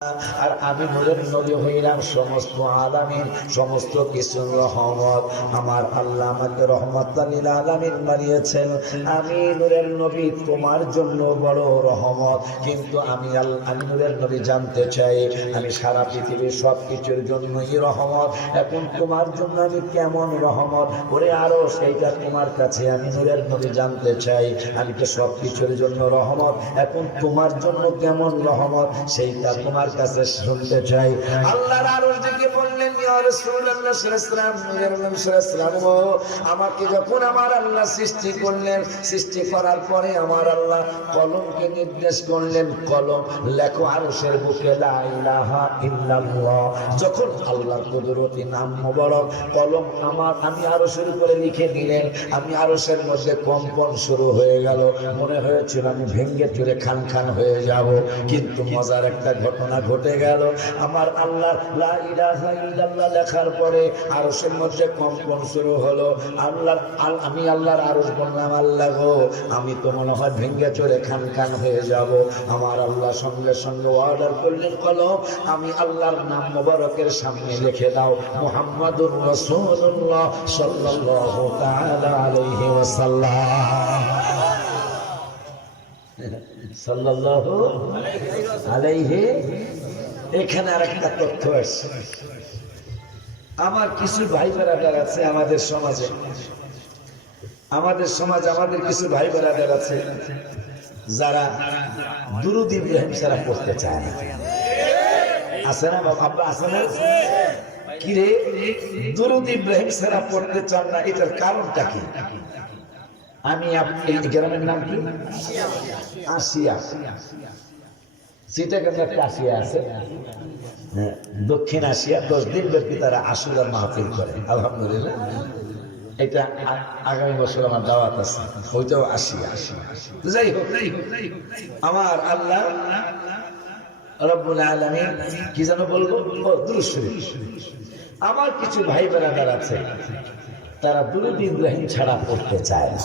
আর আমি নূরের নবী হইলাম সমস্ত আলামিন, সমস্ত কিছুর রহমত। আমার আল্লাহ আমাকে রহমাতাল লিল আলামিন বানিয়েছেন। আমি নূরের নবী তোমার জন্য বড় রহমত, কিন্তু আমি নূরের নবী জানতে চাই আমি সারা পৃথিবীর সব কিছুর জন্যই রহমত। এখন তোমার জন্য আমি কেমন রহমত? ওরে আরো সেইটা তোমার কাছে আমি নূরের নবী জানতে চাই। আমি তো সব কিছুর জন্য রহমত, এখন তোমার জন্য কেমন রহমত সেইটা তোমার কাছে শুনতে চাই। আল্লাহর আরশ থেকে বললেন, ইয়া রাসূলুল্লাহ সাল্লাল্লাহু আলাইহি ওয়াসাল্লাম, আমাকে যখন আমার আল্লাহ সৃষ্টি করলেন, সৃষ্টি করার পরে আমার আল্লাহ কলমকে নির্দেশ করলেন, কলম লেখো আরশের বুকে লা ইলাহা ইল্লাল্লাহ। যখন আল্লাহর কুদরতি নাম মোবারক কলম আমি আরশের উপরে লিখে দিলেন, আমি আরশের মধ্যে কম্পন শুরু হয়ে গেল। মনে হয়েছিল আমি ভেঙ্গে চুরে খান খান হয়ে যাব, কিন্তু মজার একটা ঘটনা ঘটে গেল। আমার আল্লাহ লা ইলাহা ইল্লাল্লাহ লেখার পরে আরশের মধ্যে কম্পন শুরু হলো। আমি আল্লাহর আরশ বললাম, আল্লাহ গো, আমি তো মনে হয় ভেঙ্গে চড়ে খান খান হয়ে যাব। আমার আল্লাহ সঙ্গে সঙ্গে অর্ডার করলেন, কলম আমি আল্লাহর নাম মোবারকের সামনে লিখে দাও, মুহাম্মাদুর রাসূলুল্লাহ সাল্লাল্লাহু তাআলা আলাইহি ওয়াসাল্লাম। সাল্লাল্লাহু আলাইহি। এখানে আরেকটা তথ্য আছে। আমার কিছু ভাই বেরাদার আছে আমাদের সমাজে, আমাদের কিছু ভাই বেরাদার আছে যারা দুরূদ ইব্রাহিম ছাড়া পড়তে চায় না। আছে না বাবা? আপনারা আছে না? কি রে, দুরূদ ইব্রাহিম ছাড়া পড়তে চান না, এটার কারণটা কি? এই গ্রামের নাম কি? আসিয়া। চিটাগাঙ্গে একটা আসিয়া আছে, দক্ষিণ আসিয়া। 10 দিন ব্যাপী তারা আশুরার মাহফিল করে, আলহামদুলিল্লাহ। এটা আগামী বছর আমার দাওয়াত আছে, ওইটাও আসিয়া। যাই হোক, আমার আল্লাহ রব্বুল আলামিন কি যেন বলবো, দুরূদ শরীফ। আমার কিছু ভাই বেরাদার আছে তারা দুরূদ ইব্রাহিম ছাড়া পড়তে চায় না,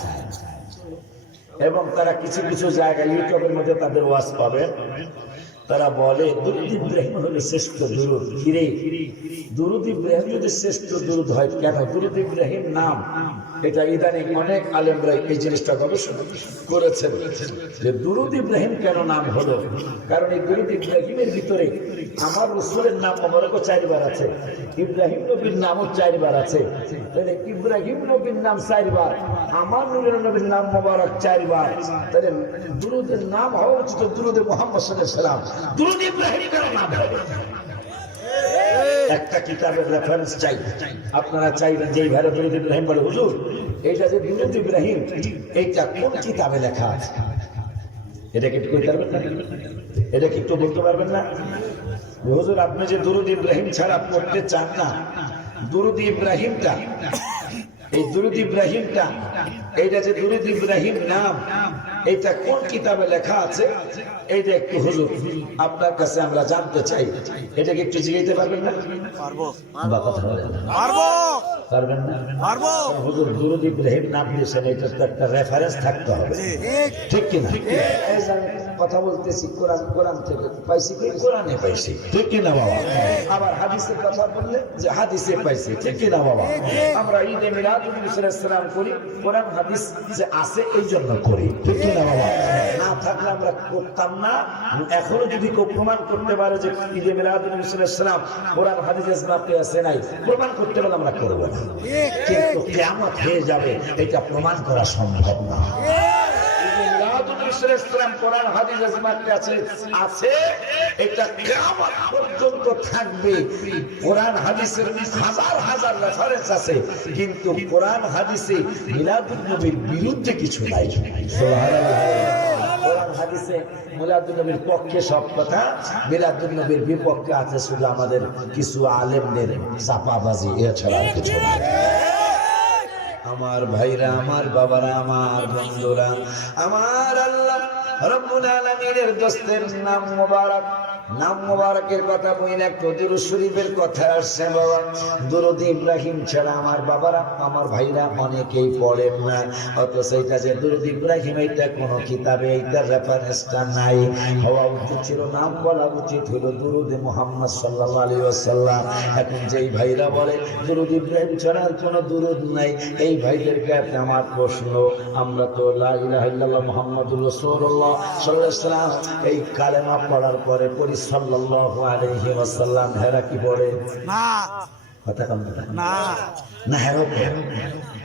এবং তারা কিছু কিছু জায়গায় ইউটিউবের মধ্যে তাদের ওয়াজ পাবে, তারা বলে দুরূদ ইব্রাহিম হলো শ্রেষ্ঠ দুরূদ। ফিরে দুরূদ ইব্রাহিম যদি শ্রেষ্ঠ দুরূদ হয়, কেন দুরূদ ইব্রাহিম নাম? এটা ইদানিং অনেক আলেমরা এই জিনিসটা গবেষণা করেছেন যে দুরূদ ইব্রাহিম কেন নাম হলো। কারণ এই দুরূদ ইব্রাহিমের ভিতরে আমার রাসূলের নাম মোবারকও 4 বার আছে, ইব্রাহিম নবীর নামও 4 বার আছে। তাহলে ইব্রাহিম নবীর নাম 4 বার, আমার নূরের নবীর নাম মোবারক 4 বার। তাহলে দুরূদের নাম হওয়া উচিত দুরূদে মুহাম্মদ সাল্লাল্লাহু আলাইহি ওয়াসাল্লাম। দুরূদ ইব্রাহিম কেন নাম হবে? একটা কিতাবের রেফারেন্স চাই। আপনারা চাইবেন যে এই ভাইরা দুরূদ ইব্রাহিম বলে, হুজুর এইটা যে দুরূদ ইব্রাহিম এইটা কোন কিতাবে লেখা আছে? এটা কি একটু কইতে পারবেন না? এটা কি একটু বলতে পারবেন না? হুজুর আপনি যে দুরূদ ইব্রাহিম ছাড়া পড়তে চান না, দুরূদ ইব্রাহিমটা, এই দুরূদ ইব্রাহিমটা, এইটা যে দুরূদ ইব্রাহিম নাম, এইটা কোন কিতাবে লেখা আছে? এইটা একটু হুজুর আপনার কাছে আমরা জানতে চাই। এটাকে একটু জিজ্ঞাসা পারবেন না? পারবো। বা কথা বলেন না? পারবো। পারবেন না? পারবো। হুজুর দুরূদ ইব্রাহিম নাম দিয়েছেন, এটা তো একটা রেফারেন্স থাকতে হবে, ঠিক কি না? এই যে কথা বলতেছি কোরআন থেকে পাইছি, কি কোরআনে পাইছি, ঠিক কি না বাবা? আবার হাদিসের কথা বললে যে হাদিসে পাইছি, ঠিক কি না বাবা? আমরা ঈদে মিলাদুন নবী সাল্লাল্লাহু আলাইহি ওয়াসাল্লাম করি, কোরআন হাদিস যে আছে এই জন্য করি, ঠিক কি না বাবা? না থাকলে আমরা করতাম না। এখনো যদি কেউ প্রমাণ করতে পারে যে ঈদে মিলাদুন নবী সাল্লাল্লাহু আলাইহি ওয়াসাল্লাম কোরআন হাদিসে বাপে আছে নাই, প্রমাণ করতে পারলে আমরা করব না, কিন্তু কিয়ামত হয়ে যাবে, এটা প্রমাণ করা সম্ভব না। কোরআন হাদিস আছে, এটা কিয়ামত পর্যন্ত থাকবে। কোরআন হাদিসের হাজার হাজার রেফারেন্স আছে, কিন্তু কোরআন হাদিসে মিলাদুন নবীর বিরুদ্ধে কিছু নাই। সুবহানাল্লাহ। কোরআন হাদিসে মিলাদুন নবীর পক্ষে সব কথা, মিলাদুন নবীর বিপক্ষে আছে শুধু আমাদের কিছু আলেমদের চাপাবাজি, এছাড়া কিছু না। আমার ভাইরা, আমার বাবারা, আমার বন্ধুরা, আমার আল্লাহ রব্বুল আলামিনের দোস্তের নাম মোবারক নাম মোবারকের কথা বলি না, দুরূদ শরীফের কথা আসছে বাবা। দুরূদ ইব্রাহিম ছাড়া আমার বাবারা, আমার ভাইরা অনেকেই পড়েন না, অথচ এটা যে দুরূদ ইব্রাহিম, এটা কোনো কিতাবে এইটার রেফারেন্সটা নাই। হওয়া উচিত ছিল, নাম বলা উচিত হলো দুরূদে মুহাম্মদ সাল্লাল্লাহু আলাইহি ওয়াসাল্লাম। এখন যেই ভাইরা বলে দুরূদ ইব্রাহিম ছাড়া আর কোনো দুরূদ নাই, এই ভাইদের কাছে আমার প্রশ্ন, আমরা তো লা ইলাহা ইল্লাল্লাহ মুহাম্মাদুর রাসূলুল্লাহ সাল্লাল্লাহু আলাইহি ওয়াসাল্লাম এই কালেমা পড়ার পরে পড়ি সাল্লাল্লাহু আলাইহি ওয়াসাল্লাম, হেরা কি পড়ে না? কথা কম না, না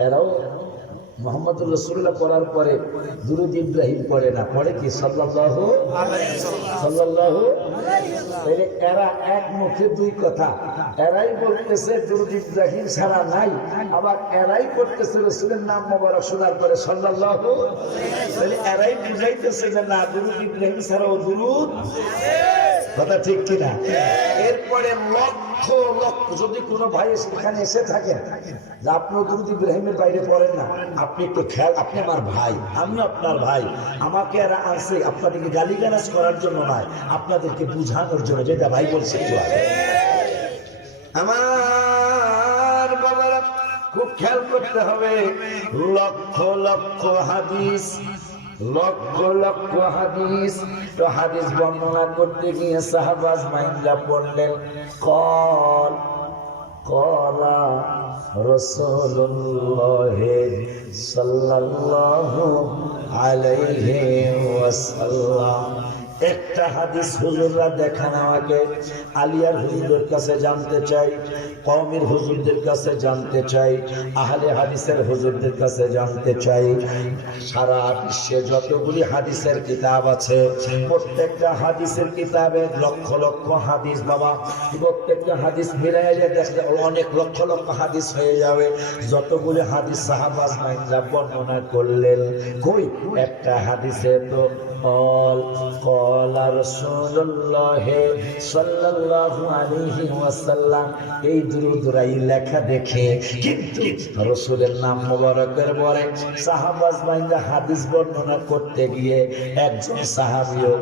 হেরাও মুহাম্মাদুর রাসূলুল্লাহ পড়ার পরে দুরূদ ইব্রাহিম পড়ে না, পড়ে কি সাল্লাল্লাহু আলাইহি ওয়াসাল্লাম। এরা এক মুখে দুই কথা, এরাই বলতেছে দুরূদ ইব্রাহিম ছাড়া নাই, আবার এরাই করতেছে রাসূলের নাম মোবারক শোনার পরে সাল্লাল্লাহু আলাইহি ওয়াসাল্লাম। এরাই বুঝাইতেছে যে না, দুরূদ ইব্রাহিম ছাড়াও দুরূদ, কথা ঠিক কিনা? এরপরে লক্ষ লক্ষ, যদি কোনো ভাই এখানে এসে থাকেন যে আপনি দুরূদ ইব্রাহিমের বাইরে পড়েন না, আপনি একটু খেয়াল, আপনি আমার ভাই, আমিও আপনার ভাই, আমাকে এরা আনছে আপনাদেরকে গালিগালাজ করার জন্য নয়, আপনাদেরকে বুঝানোর জন্য, যেটা ভাই বলছে আমার বাবারা খুব খেয়াল করতে হবে। লক্ষ লক্ষ হাদিস, লক্ষ লক্ষ হাদিস, তো হাদিস বর্ণনা করতে গিয়ে সাহাবাজ মাইন্ডা পড়লেন কল কলা রাসূলুল্লাহ সাল্লাল্লাহু আলাইহি ওয়াসাল্লাম। একটা হাদিস হুজুররা দেখান আমাকে, আলিয়ার হুজুরদের কাছে জানতে চাই, কওমের হুজুরদের কাছে জানতে চাই, আহলে হাদিসের হুজুরদের কাছে জানতে চাই। সারা বিশ্বে যতগুলি হাদিসের কিতাব আছে, প্রত্যেকটা হাদিসের কিতাবে লক্ষ লক্ষ হাদিস বাবা, প্রত্যেকটা হাদিস মিলাইলে দেখলে অনেক লক্ষ লক্ষ হাদিস হয়ে যাবে। যতগুলি হাদিস সাহাবাজ মাইনরা বর্ণনা করলেন, কই একটা হাদিসে তো রাসূলুল্লাহ সাল্লাল্লাহু আলাইহি ওয়াসাল্লাম এই দুরূদরাই লেখা দেখে, কিন্তু রাসূলের নাম মোবারকের পরে সাহাবাজ বাইন্দা হাদিস বর্ণনা করতে গিয়ে একজন সাহাবীও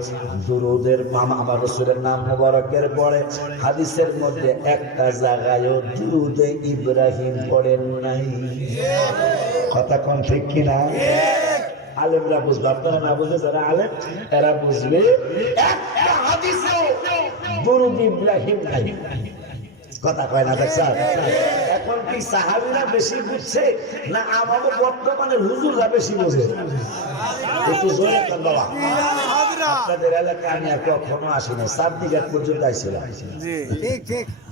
দুরূদের আমার রাসূলের নাম মোবারকের পরে হাদিসের মধ্যে একটা জায়গায়ও দুরূদে ইব্রাহিম পড়েন নাই। কথা কোন ঠিক কিনা? আলেমরা বুঝবে, আপনারা না বুঝে যারা আলেম এরা বুঝবে। একটা হাদিসেও দুরূদ ইব্রাহিম নাই, কথা কয় না? দেখছেন এখন কি সাহাবীরা বেশি বুঝছে না আমাদের বর্তমানে হুজুররা বেশি বোঝে? একটু জোরে কান বাবা। আপনাদের এলাকায় আমি আর কখনো আসিনি, সাবদিঘাট পর্যন্ত আসছিলাম,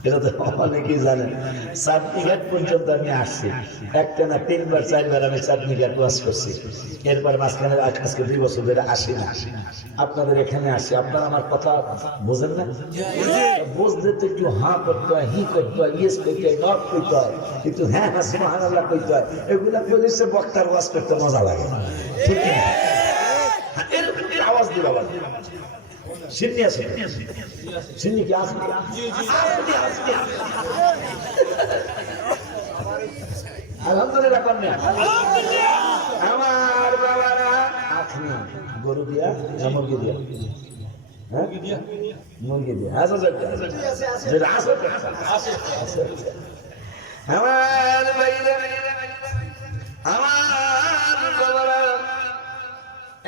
এটা তো অনেকেই জানেন। সাবদিঘাট পর্যন্ত আমি আসছি, একটা না 3বার 4বার আমি সাবদিঘাট ওয়াজ করছি। এরপরে মাঝখানে আজকে 2 বছর ধরে আসি না। আপনাদের এখানে আসি, আপনারা আমার কথা বোঝেন না? বুঝতে তো একটু হাঁ করতে হয়, হি করতে হয়, ইয়েস করতে হয়, নট করতে হয়, কিন্তু হ্যাঁ হ্যাঁ সুবহানাল্লাহ করতে হয়। এগুলা করলে বক্তার ওয়াজ করতে মজা লাগে, ঠিক না? এর আওয়াজ দিবা সিন্নি আছে, সিন্নি কি আসবে? আলহামদুলিল্লাহ কন্যা আমার বাবারা। আখনি গরু দিয়া না মুরগি দিয়া? মুরগি দিয়া। আচ্ছা আমার ভাইরা, আমার বাবারা,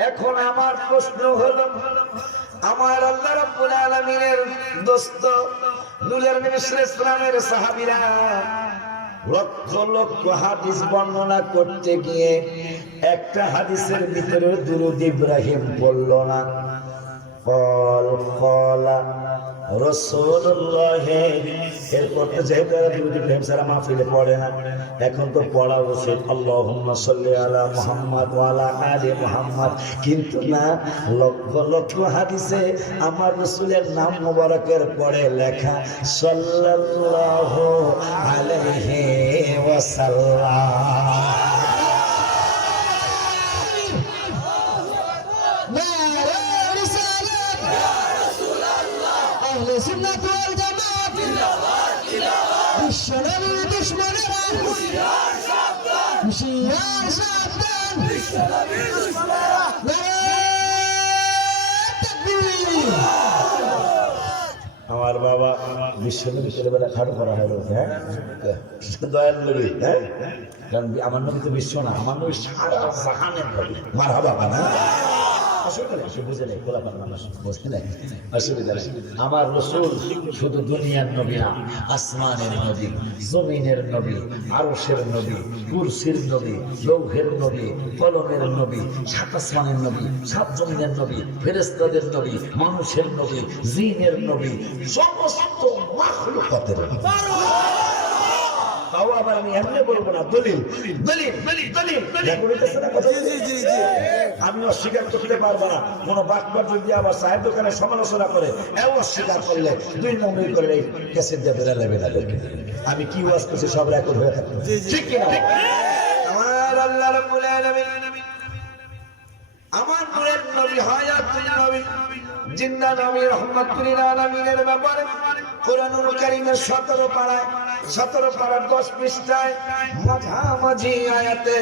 এখন আমার প্রশ্ন হলো, আমার আল্লাহ রাব্বুল আলামিনের দোস্ত নূরের নবী সাল্লাল্লাহু আলাইহি ওয়াসাল্লামের সাহাবীরা লক্ষ লক্ষ হাদিস বর্ণনা করতে গিয়ে একটা হাদিসের ভিতরে দুরূদ ইব্রাহিম পড়ল না। কলা রাসূলুল্লাহ, এরপর তো যেহেতু দুরূদ ইব্রাহিম ছাড়া মাহফিলে পড়ে না, এখন তো পড়া উচিত আল্লাহুম্মা সাল্লি আলা মুহাম্মাদ ওয়া আলা আলি মুহাম্মাদ। কিন্তু না, লক্ষ লক্ষ হাদিসে আমার রাসূলের নাম মোবারকের পরে লেখা সাল্লাল্লাহু আলাইহি ওয়াসাল্লাম। সুন্নাত ওয়াল জামাত বিশ্বনবীর দুশমনেরা হুশিয়ার সাবধান, হুশিয়ার সাবধান, বিশ্বনবীর দুশমনেরা নারে তাকবীর। আমার বাবা বিশ্বনবী ছেলেবেলা খাটো করা হয় লোক, হ্যাঁ দয়াল নবী, হ্যাঁ কারণ আমার নবী তো বিশ্ব না, আমার নবী সারা জাহানের নবী। মারহাবা না আমার রসুল শুধু দুনিয়ার নবী না, আসমানের নবী, জমিনের নবী, আরশের নবী, কুরসির নবী, লৌহের নবী, কলমের নবী, সাত আসমানের নবী, সাত জমিনের নবী, ফেরেশতাদের নবী, মানুষের নবী, জিনের নবী, সমস্ত মাখলুকাতের নবী। তাও আবার আমি এমনি বলবো না, দলিল দলিল দলিল আমি অস্বীকার করতে পারবো না। কোন বাক্য যদি আবার সাহেব দোকানে সমালোচনা করে এও অস্বীকার করলে 2 নম্বর করে এই ক্যাসেট দিয়ে বেড়া নেবে না। আমি কি ওয়াজ করছি সব রেকর্ড হয়ে থাকে, ঠিক কিনা? আমার আল্লাহ রাব্বুল আলামিন আমার নূরের নবী, হায়াতুল নবী, জিন্দা নবী, রহমাতুল লিল আলামিনের ব্যাপারে কোরআনুল কারীমের 17 পারার 10 পৃষ্ঠায় মাঝামাঝি আয়াতে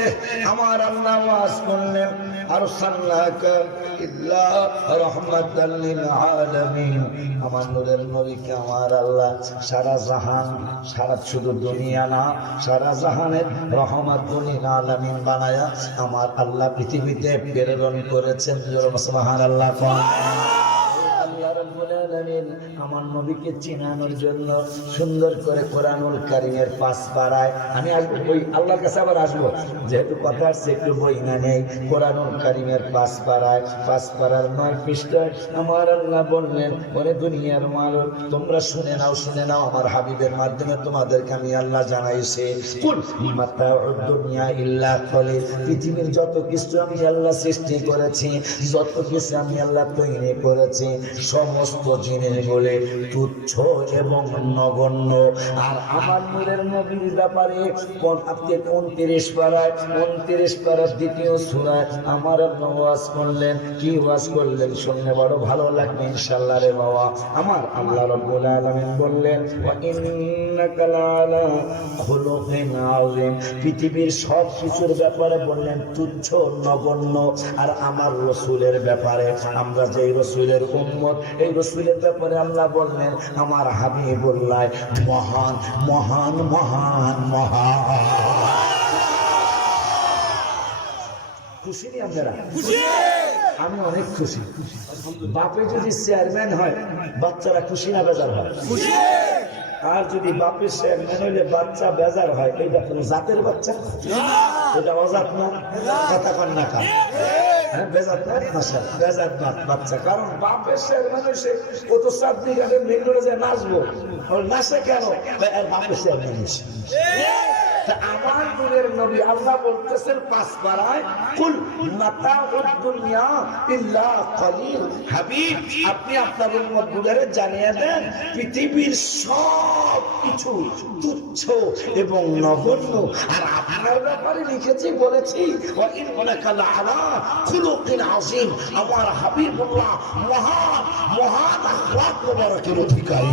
আমার আল্লাহ ওয়াজ করলেন, আরসালনাকা ইল্লা রাহমাতাল লিল আলামিন। আমার নূরের নবীকে আমার আল্লাহ সারা জাহান, সারা শুধু দুনিয়া না, সারা জাহানের রহমাতুল লিল আলামিন বানায়া আমার আল্লাহ পৃথিবীতে প্রেরণ করেছেন। সুবহানাল্লাহ। আমার নবীকে চিনানোর জন্য সুন্দর করে কোরআনুল কারীমের 5 পারায় আমি আসবো, ওই আল্লাহর কাছে আবার আসবো, যেহেতু কথা আসছে একটু বই না নেই। কোরআনুল কারীমের 5 পারার 9 পৃষ্ঠায় আমার আল্লাহ বললেন, ওরে দুনিয়ার মানুষ তোমরা শুনে নাও, আমার হাবিবের মাধ্যমে তোমাদেরকে আমি আল্লাহ জানাইছি, কুল মাতাউদ দুনিয়া ইল্লা কলিল। পৃথিবীর যত কিছু আমি আল্লাহ সৃষ্টি করেছি, যত কিছু আমি আল্লাহ তৈরি করেছি, সমস্ত জিনিসগুলি তুচ্ছ এবং নগণ্য। আর আমার নূরের নবীর ব্যাপারে আপনি 29 পারার 2য় সূরায় আমার আল্লাহ ওয়াজ করলেন। কি ওয়াজ করলেন শুনলে বড় ভালো লাগবে ইনশাআল্লাহ রে বাবা। আমার আল্লাহ রাব্বুল আলামিন বললেন, ওয়া ইন্নাকা লাআলা খুলুকিন আযীম। পৃথিবীর সব কিছুর ব্যাপারে বললেন তুচ্ছ নগণ্য। আর আমার রাসূলের ব্যাপারে, আমরা যেই রাসূলের উম্মত, এই রাসূলের ব্যাপারে আল্লাহ বললেন, আমার হাবিবুল্লাহ মহান মহান মহান মহান। খুশি নি আপনারা? আমি অনেক খুশি। বাপে যদি চেয়ারম্যান হয় বাচ্চারা খুশি না বেজার হয়? আর যদি বাপের চেয়ারম্যান হইলে বাচ্চা বেজার হয়, এইটা কোন জাতের বাচ্চা? এটা অজাত না? কথা কন না কা বাচ্চা। কারণ বাপের চেয়ারম্যান হয়েছে কত চাঁদনি ঘাটে মেন রোডে যায় নাচবো, নাচে কেন? বাপের চেয়ারম্যান হয়েছে। আমার নূরের নবী আল্লাহ বলতেছেন 5 পারায়, কুল মাতাউদ দুনিয়া ইল্লা কলিল। হাবিব আপনি আপনার উম্মতগুলোরে জানিয়ে দেন পৃথিবীর সব কিছু তুচ্ছ এবং নগণ্য। আর আপনার ব্যাপারে লিখেছি, বলেছি, ওয়া ইন্নাকা লাআলা খুলুকিন আযীম। আমার হাবিবুল্লাহ মহান মহান আখলাক মুবারাকের অধিকারী।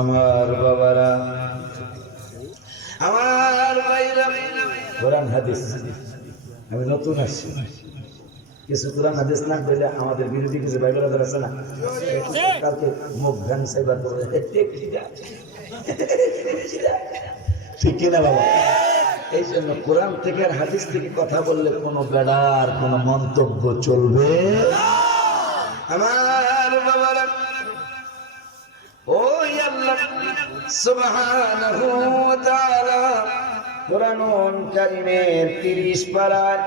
আমার বাবারা, আমার ভাইরা, কোরআন হাদিস আমি নতুন আসছি, কিছু কোরআন হাদিস না বললে আমাদের বিরোধী কিছু বাইবেল আছে না, কালকে মুখ ভ্যান সাইবার করে ঠিক কিনা বাবা? এই জন্য কোরআন থেকে আর হাদিস থেকে কথা বললে কোনো বেড়ার কোনো মন্তব্য চলবে। আমার বাবারা, ওই আল্লাহ সুবহানাহু ওয়া তাআলা কোরআনুল কারীমের 30 পারায়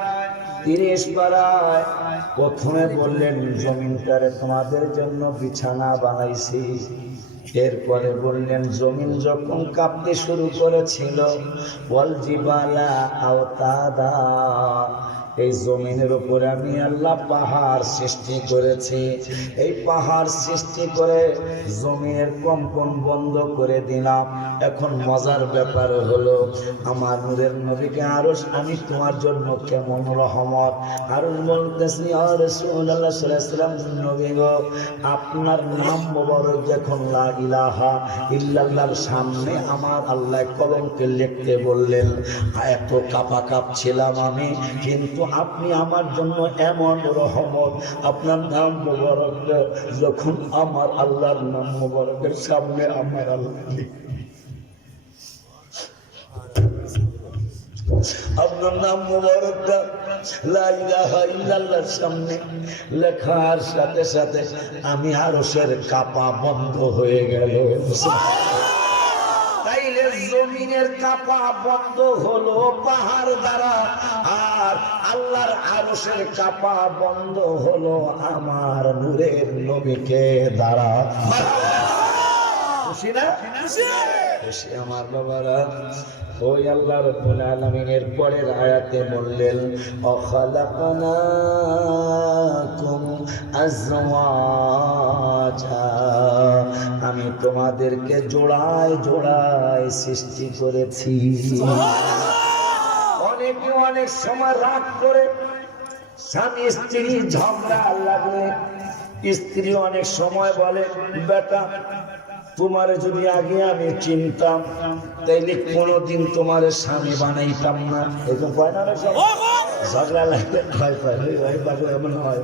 প্রথমে বললেন, জমিনটারে তোমাদের জন্য বিছানা বানাইছি। এরপরে বললেন, জমিন যখন কাঁপতে শুরু করেছিল, ওয়াল জিবালা আওতাদা, এই জমিনের উপরে আমি আল্লাহ পাহাড় সৃষ্টি করেছি। এই পাহাড় সৃষ্টি করে জমিনের কম্পন বন্ধ করে দিলাম। এখন মজার ব্যাপার হলো, আমার নূরের নবীকে আরশ আমি তোমার জন্য কেমন রহমত। আরশ বলতেছি, ইয়া রাসূলুল্লাহ সাল্লাল্লাহু আলাইহি ওয়াসাল্লাম, নবী গো, আপনার নাম মোবারক যখন লা ইলাহা ইল্লাল্লাহর সামনে আমার আল্লাহ কলমকে লিখতে বললেন, এত কাঁপা ছিলাম আমি, কিন্তু আপনি আমার জন্য এমন রহমত। আপনার নাম মোবারক যখন আমার আল্লাহর নাম মোবারকের সামনে আমার আল্লাহ, আপনার নাম মোবারকটা লা ইলাহা ইল্লাল্লাহর সামনে লেখার সাথে সাথে আমি আরশের কাঁপা বন্ধ হয়ে গেল। তাইলে জমিনের কাঁপা বন্ধ হলো পাহাড় দ্বারা, আর আল্লাহর আরশের কাঁপা বন্ধ হলো আমার নূরের নবীকে দ্বারা। খুশি না? খুশি আমার বাবারা। ওই আল্লাহ রাব্বুল আলামিনের পরের আয়াতে বললেন, অখালাকনাকুম আজওয়াজা, আমি তোমাদেরকে জোড়ায় জোড়ায় সৃষ্টি করেছি। অনেকে অনেক সময় রাগ করে, স্বামী স্ত্রী ঝগড়া লাগলে স্ত্রী অনেক সময় বলে, বেটা তোমারে যদি আগে আমি চিনতাম তাইলে কোনোদিন তোমার স্বামী বানাইতাম না। এরকম হয় না? ঝগড়া লাগলে ভয় পায়, এমন হয়।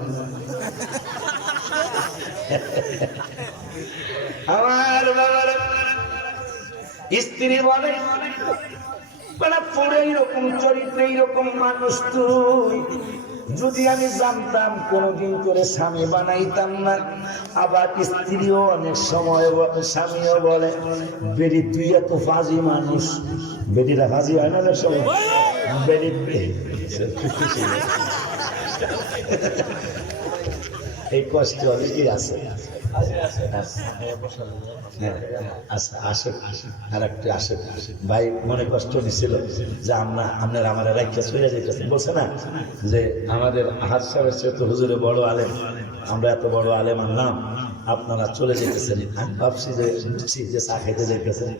আমার বাবার স্ত্রী বলে, পুরো এইরকম চরিত্র, এইরকম মানুষ তুই, যদি আমি জানতাম কোনদিন করে স্বামী বানাইতাম না। আবার স্ত্রীও অনেক সময় স্বামীও বলে, বেরি তুই এত ফাজি মানুষ। বেরিরা ফাজি হয় না সময়, বেরি এই কষ্ট অনেকই আছে। ভাই মনে কষ্ট নিছিল যে আপনার আমার রাইখা চলে যাইতেছে, বলছে না যে আমাদের আহার সাহেবের চেয়ে তো হুজুরে বড় আলেম, আমরা এত বড় আলেম আনলাম, আপনারা চলে যেতেছেন। আমি ভাবছি যে বুঝছি যে চা খাইতে যেতেছেন,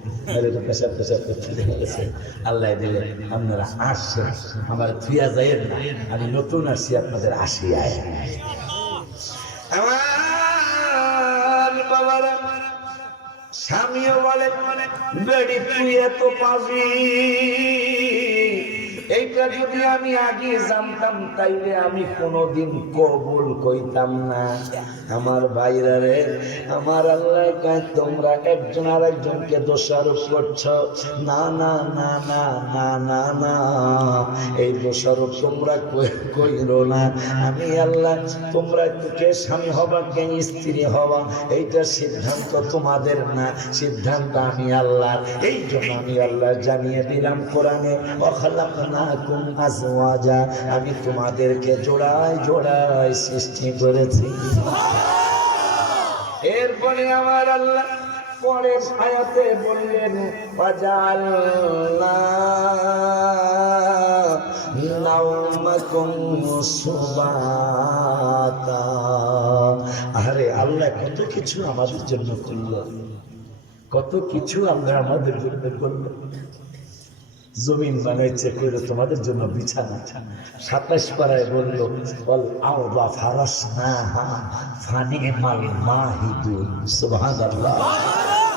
পেশাব পেশাব করতে যেতেছে। আল্লাহ দিলে আপনারা আসছেন, আমার থুয়া যায় না, আমি নতুন আসছি, আপনাদের আসি আয়। আমার বাবারা স্বামীও বলে, বেড়ি তুই এত পাবি, এইটা যদি আমি আগে জানতাম তাইলে আমি কোনোদিন কবুল কইতাম না। আমার ভাইরা রে, আমার আল্লাহ কয়, তোমরা একজন আর একজনকে দোষারোপ করছো। না না না না না না না, এই দোষারোপ তোমরা কইরো না। আমি আল্লাহ, তোমরা কে স্বামী হবা কে স্ত্রী হবা এইটা সিদ্ধান্ত তোমাদের না, সিদ্ধান্ত আমি আল্লাহর। এই জন্য আমি আল্লাহ জানিয়ে দিলাম কোরআনে, অখালাকনাকুম আজওয়াজা, আমি তোমাদেরকে জোড়ায় জোড়ায় সৃষ্টি করেছি। এরপরে আমার আল্লাহ পরের আয়াতে বললেন, ওয়াজআলনা নাওমাকুম সুবাতা। আরে আল্লাহ কত কিছু আমাদের জন্য করলো, কত কিছু আল্লাহ আমাদের জন্য করলো। জমিন বানাইছে করে তোমাদের জন্য বিছানা। 27 পারায় বললো, বল আওবা ফারাসনাহা ফানিমাল মাহিদুন। সুবহানাল্লাহ।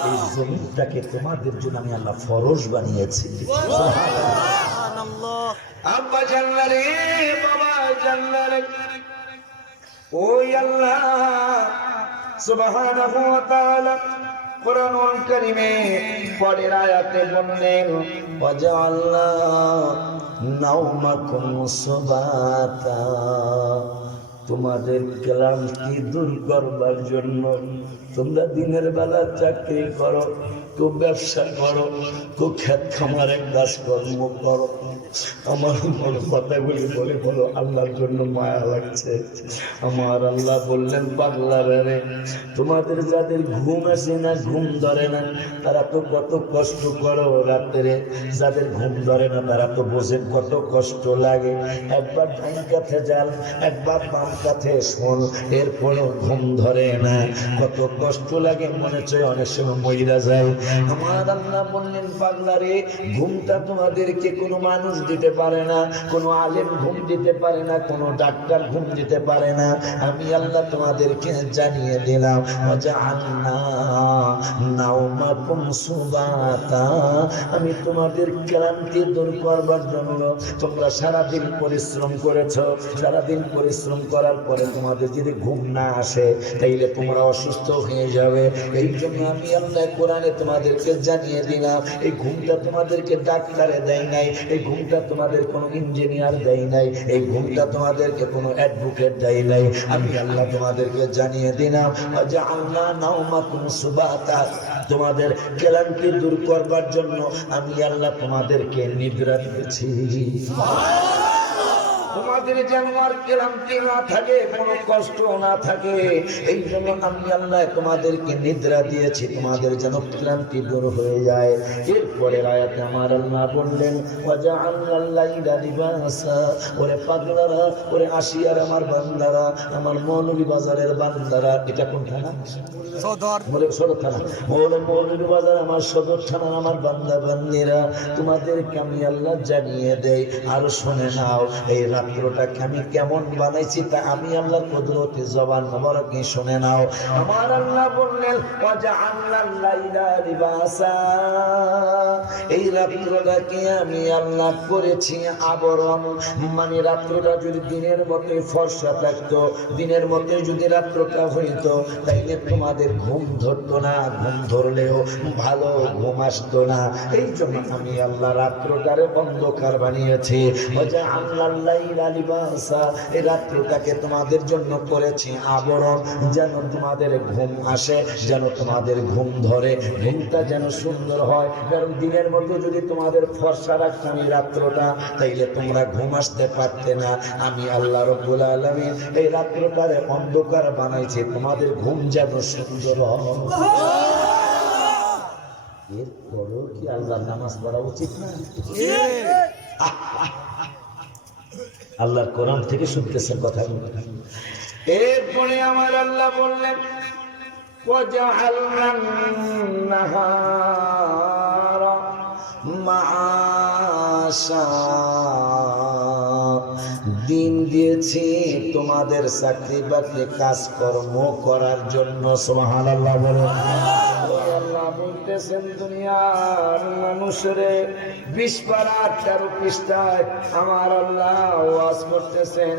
এই জমিনটাকে তোমাদের জন্য আমি আল্লাহ ফরজ বানিয়েছি। সুবহানাল্লাহ। আব্বা জান্নারে, বাবা জান্নারে, ওই আল্লাহ সুবহানাহু ওয়া তাআলা কোরআনুল কারীমে পরের আয়াতে বললেন, ওয়াজআলনা নাওমাকুম সুবাতা, তোমাদের ক্লান্তি দূর করবার জন্য তোমরা দিনের বেলা চাকরি করো, কেউ ব্যবসা করো, কেউ ক্ষেত খামারে কাজকর্ম করো, আমার মন কথাগুলি বলে বলো আল্লাহর জন্য মায়া লাগছে। আমার আল্লাহ বললেন, পাগলারা রে, তোমাদের যাদের ঘুম আসে না, ঘুম ধরে না, তারা তো কত কষ্ট করো রাত্রে। যাদের ঘুম ধরে না তারা তো বোঝেন কত কষ্ট লাগে। একবার ডান কাছে যান, একবার বাম কাছে শোন, এরপরও ঘুম ধরে না, কত কষ্ট লাগে, মনে চায় অনেক সময় মহিলা যায়। আমার আল্লাহ বললেন, পাগলা রে, ঘুমটা তোমাদেরকে কোনো মানুষ দিতে পারে না, কোনো আলেম ঘুম দিতে পারে না, কোনো ডাক্তার ঘুম দিতে পারে না। আমি আল্লাহ তোমাদেরকে জানিয়ে দিলাম, নাওমাকুম সুবাতা, আমি তোমাদের ক্লান্তি দূর করবার জন্য, তোমরা সারাদিন পরিশ্রম করেছো, সারাদিন পরিশ্রম করার পরে তোমাদের যদি ঘুম না আসে তাইলে তোমরা অসুস্থ হয়ে যাবে। এই জন্য আমি আল্লাহ কোরআনে তোমাদেরকে জানিয়ে দিলাম, এই ঘুমটা তোমাদেরকে ডাক্তারে দেয় নাই, এই ঘুমটা তোমাদের কোনো ইঞ্জিনিয়ার দেয় নাই, এই ঘুমটা তোমাদেরকে কোনো অ্যাডভোকেট দেয় নাই। আমি আল্লাহ তোমাদেরকে জানিয়ে দিলাম, জাআলনা নাওমাকুম সুবাতা, তোমাদের ক্লান্তি দূর করবার জন্য আমি আল্লাহ তোমাদেরকে নিদ্রা দিয়েছি। তোমাদের যেন আর ক্লান্তি না থাকে, কোনো কষ্ট না থাকে, এই জন্য আমি আল্লাহ তোমাদেরকে নিদ্রা দিয়েছি, তোমাদের যেন ক্লান্তি দূর হয়ে যায়। এরপরে আয়াতে আমার আল্লাহ বললেন, ওয়াজআলনাল লাইলা লিবাসা, ওরে পাগলারা, ওরে আশিয়ার আমার বান্দারা, আমার মৌলভী বাজারের বান্দারা, এটা কোন থানা? সদর থানা। মৌলভী বাজার আমার সদর থানা, আমার বান্দা বান্দিরা, তোমাদেরকে আমি আল্লাহ জানিয়ে দেই, আর শুনে নাও, এই রাত্রটাকে আমি কেমন বানাইছি তা আমি আল্লাহর কুদরতি জবান মোবারকে শুনে নাও। আমার আল্লাহ বললেন, ওয়াজআলনাল লাইলা লিবাসা, এই রাত্রটাকে আমি আল্লাহ করেছি আবরণ। মানে রাত্রটা যদি দিনের মতো ফর্সা থাকতো, দিনের মতো যদি রাত্রটা হইতো, তাইলে তোমাদের ঘুম ধরতো না, ঘুম ধরলেও ভালো ঘুম আসতো না। এই জন্য আমি আল্লাহ রাত্রটারে অন্ধকার বানিয়েছি। ওয়াজআলনাল লাইলা লিবাসা, এই রাত্রটাকে তোমাদের জন্য করেছি আবরণ, যেন তোমাদের ঘুম আসে, যেন তোমাদের ঘুম ধরে, ঘুমটা যেন সুন্দর হয়। কারণ দিনের মধ্যে যদি তোমাদের ফর্সা রাখতাম এই রাত্রটা, তাইলে তোমরা ঘুম আসতে পারতে না। আমি আল্লাহ রাব্বুল আলামিন এই রাত্রটারে অন্ধকার বানাইছি, তোমাদের ঘুম যেন সুন্দর হয়। এরপরও কি আল্লাহর নামাজ পড়া উচিত না? আল্লাহর কোরআন থেকে শুনতেছেন কথাগুলো। এরপরে আমার আল্লাহ বললেন, ওয়াজআলনান নাহারা মাআশা, দিন দিয়েছি তোমাদের চাকরি বাকরি কাজকর্ম করার জন্য। সুবহানাল্লাহ বলো। আল্লাহ বলতেছেন, দুনিয়ার মানুষরে 20 পারা 13 পৃষ্ঠায় আমার আল্লাহ ওয়াজ করতেছেন,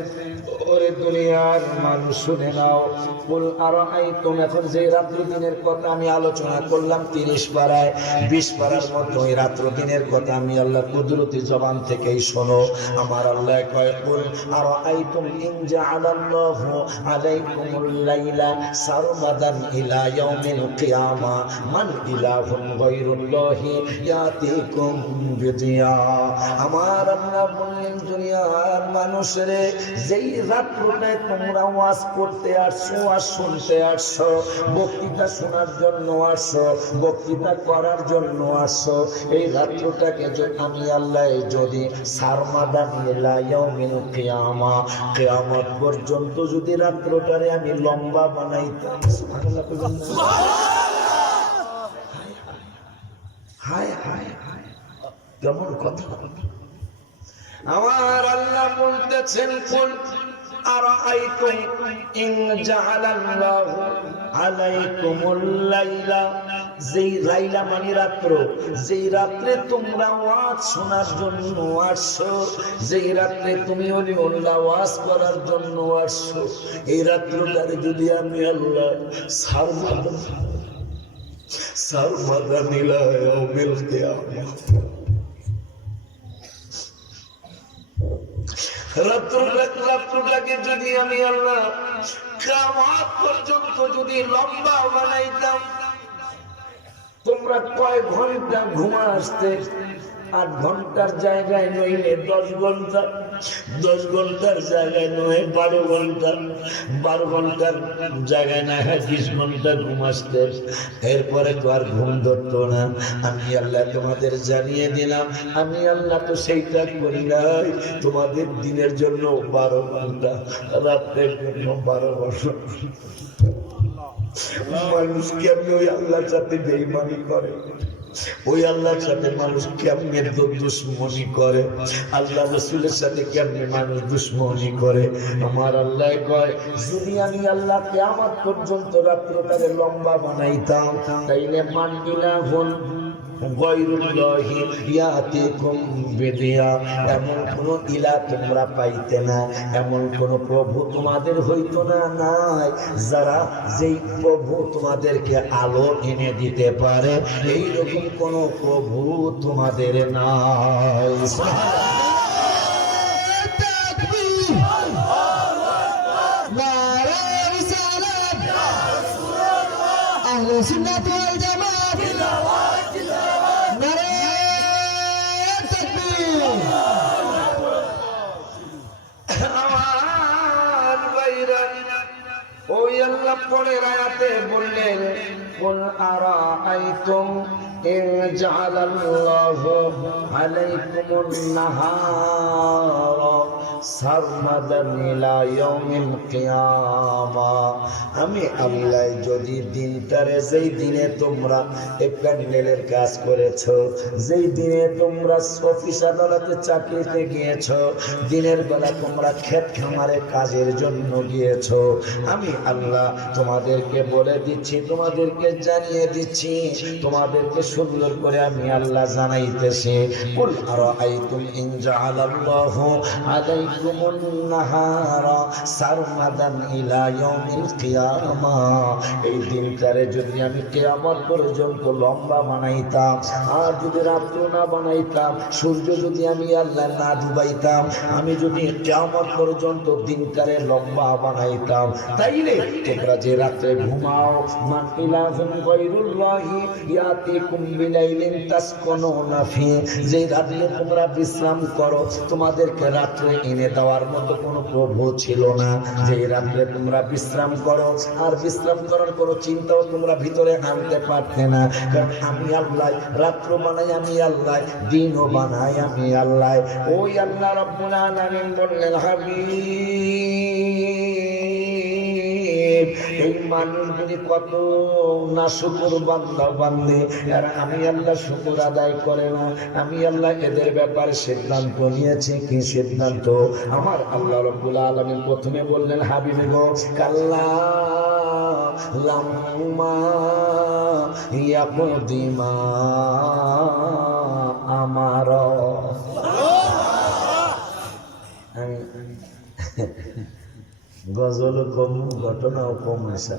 ওরে দুনিয়ার মানুষ শুনে নাও, কুল আরাআইতুম, এখন যে রাত্র দিনের কথা আমি আলোচনা করলাম 30 পারায়, 20 পারার মতো এই রাত্র দিনের কথা আমি আল্লাহ কুদরতি জবান থেকেই শোনো। আমার আল্লাহ কয়, কুল আরাআইতুম ইন জাআলাল্লাহু আলাইকুমুল লাইলা সারমাদান ইলা ইয়াউমিল কিয়ামা মান ইলাহুন গায়রুল্লাহি ইয়াতিকুম বিদিয়া। আমার আল্লাহ বললেন, দুনিয়ার মানুষরে, যেই রাত্রটায় তোমরা ওয়াজ করতে আসছো, আর শুনতে আসছো, বক্তৃতা শোনার জন্য আসছো, বক্তৃতা করার জন্য আসছো, এই রাত্রটাকে আমি আল্লাহ যদি সারমাদান ইলা ইয়াউমিল কিয়ামা, কিয়ামত পর্যন্ত যদি রাত্রটারে আমি লম্বা বানাইতাম। সুবহানাল্লাহ। হায় হায় হায়, কেমন কথা! আমার আল্লাহ বলতেছেন, কুল আরাআইতুম ইন জাআলাল্লাহু আলাইকুমুল লাইলা, যেই লাইলা মানে রাত্র, যেই রাত্রে তোমরা ওয়াজ শোনার জন্য আসছো, যেই রাত্রে তুমি ওলিউল্লাহ ওয়াজ করার জন্য আসছো, এই রাত্রটারে যদি আমি আল্লাহ সারমাদান ইলা ইয়াউমিল কিয়ামা, রাত্রটাকে যদি আমি আল্লাহ কিয়ামত পর্যন্ত যদি লম্বা বানাইতাম, তোমরা কয় ঘন্টা ঘুমা আসতে? 8 ঘন্টার জায়গায় নইলে 10 ঘন্টা, 10 ঘন্টার জায়গায় নয় 12 ঘন্টা, 12 ঘন্টার জায়গায় না হয় 20 ঘন্টা ঘুম আসতে। এরপরে তো আর ঘুম ধরতো না। আমি আল্লাহ তোমাদের জানিয়ে দিলাম, আমি আল্লাহ তো সেইটা করি নাই। তোমাদের দিনের জন্য 12 ঘন্টা, রাত্রের জন্য 12 ঘন্টা। মানুষ কেমনি ওই আল্লাহর সাথে বেঈমানি করে? ওই আল্লাহর সাথে মানুষ কেমনে দুশ্মনী করে? আল্লাহ রাসূলের সাথে কেমনে মানুষ দুশ্মনী করে? আমার আল্লাহ কয়, যদি আমি আল্লাহ কিয়ামত পর্যন্ত রাত্রটারে লম্বা বানাইতাম, তাইলে মানবিলা হন গায়রুল্লাহি ইয়াতিকুম বিদিয়া, এমন কোন ইলাহ তোমরা পাইতে না, এমন কোন প্রভু তোমাদের হইতো না, নাই যারা যেই প্রভু তোমাদেরকে আলো এনে দিতে পারে, এইরকম কোন প্রভু তোমাদের নাই। আহলে সুন্নাত ওয়াল জামাত ওই আল্লাহ পরের আয়াতে বললেন, কুল আরাআইতুম ইন জাআলাল্লাহু আলাইকুমুন নাহারা সারমাদান ইলা ইয়াউমিল কিয়ামা, আমি আল্লাহ যদি দিনটারে, যেই দিনে তোমরা এই প্যান্ডেলের কাজ করেছো, যেই দিনে তোমরা অফিস আদালতে চাকরিতে গিয়েছো, দিনের বেলা তোমরা ক্ষেত খামারে কাজের জন্য গিয়েছো, আমি আল্লাহ তোমাদেরকে বলে দিচ্ছি, তোমাদেরকে জানিয়ে দিচ্ছি, তোমাদেরকে সুন্দর করে আমি আল্লাহ জানাইতেছি। কুল আরাআইতুম ইন জাআলাল্লাহু আলাইকুমুন নাহারা সারমাদান ইলা ইয়াউমিল কিয়ামা, এই দিনটারে যদি আমি কিয়ামত পর্যন্ত লম্বা বানাইতাম, আর যদি রাত্র না বানাইতাম, সূর্য যদি আমি আল্লাহ না ডুবাইতাম, আমি যদি কিয়ামত পর্যন্ত দিনটারে লম্বা বানাইতাম, তাইলে তোমরা যে রাতে ঘুমাও, মান ইলাহুন গায়রুল্লাহি ইয়াতিকুম বিলাইলিন তাসকুনুনা ফি, যে রাতে তোমরা বিশ্রাম করো, তোমাদেরকে রাত্রে এনে দেওয়ার মতো কোনো প্রভু ছিল না। যে রাতে তোমরা বিশ্রাম করো, আর বিশ্রাম করার কোনো চিন্তাও তোমরা ভিতরে আনতে পারতে না, কারণ আমি আল্লাহ রাত্র বানাই, আমি আল্লাহ দিনও বানাই, আমি আল্লাহ। ওই আল্লাহ রাব্বুল আলামিন বললেন, হাবিব, এই মানুষগুলি কত না শুকর বান্দা বান্দে, আর আমি আল্লাহ শুকর আদায় করে না। আমি আল্লাহ এদের ব্যাপারে সিদ্ধান্ত নিয়েছি। কি সিদ্ধান্ত? আমার আল্লাহ রাব্বুল আলামিন প্রথমে বললেন, হাবিব গো, কাল্লা লাম্মা ইয়াকুদিমা আমার। গজল কম, ঘটনাও কম আসা,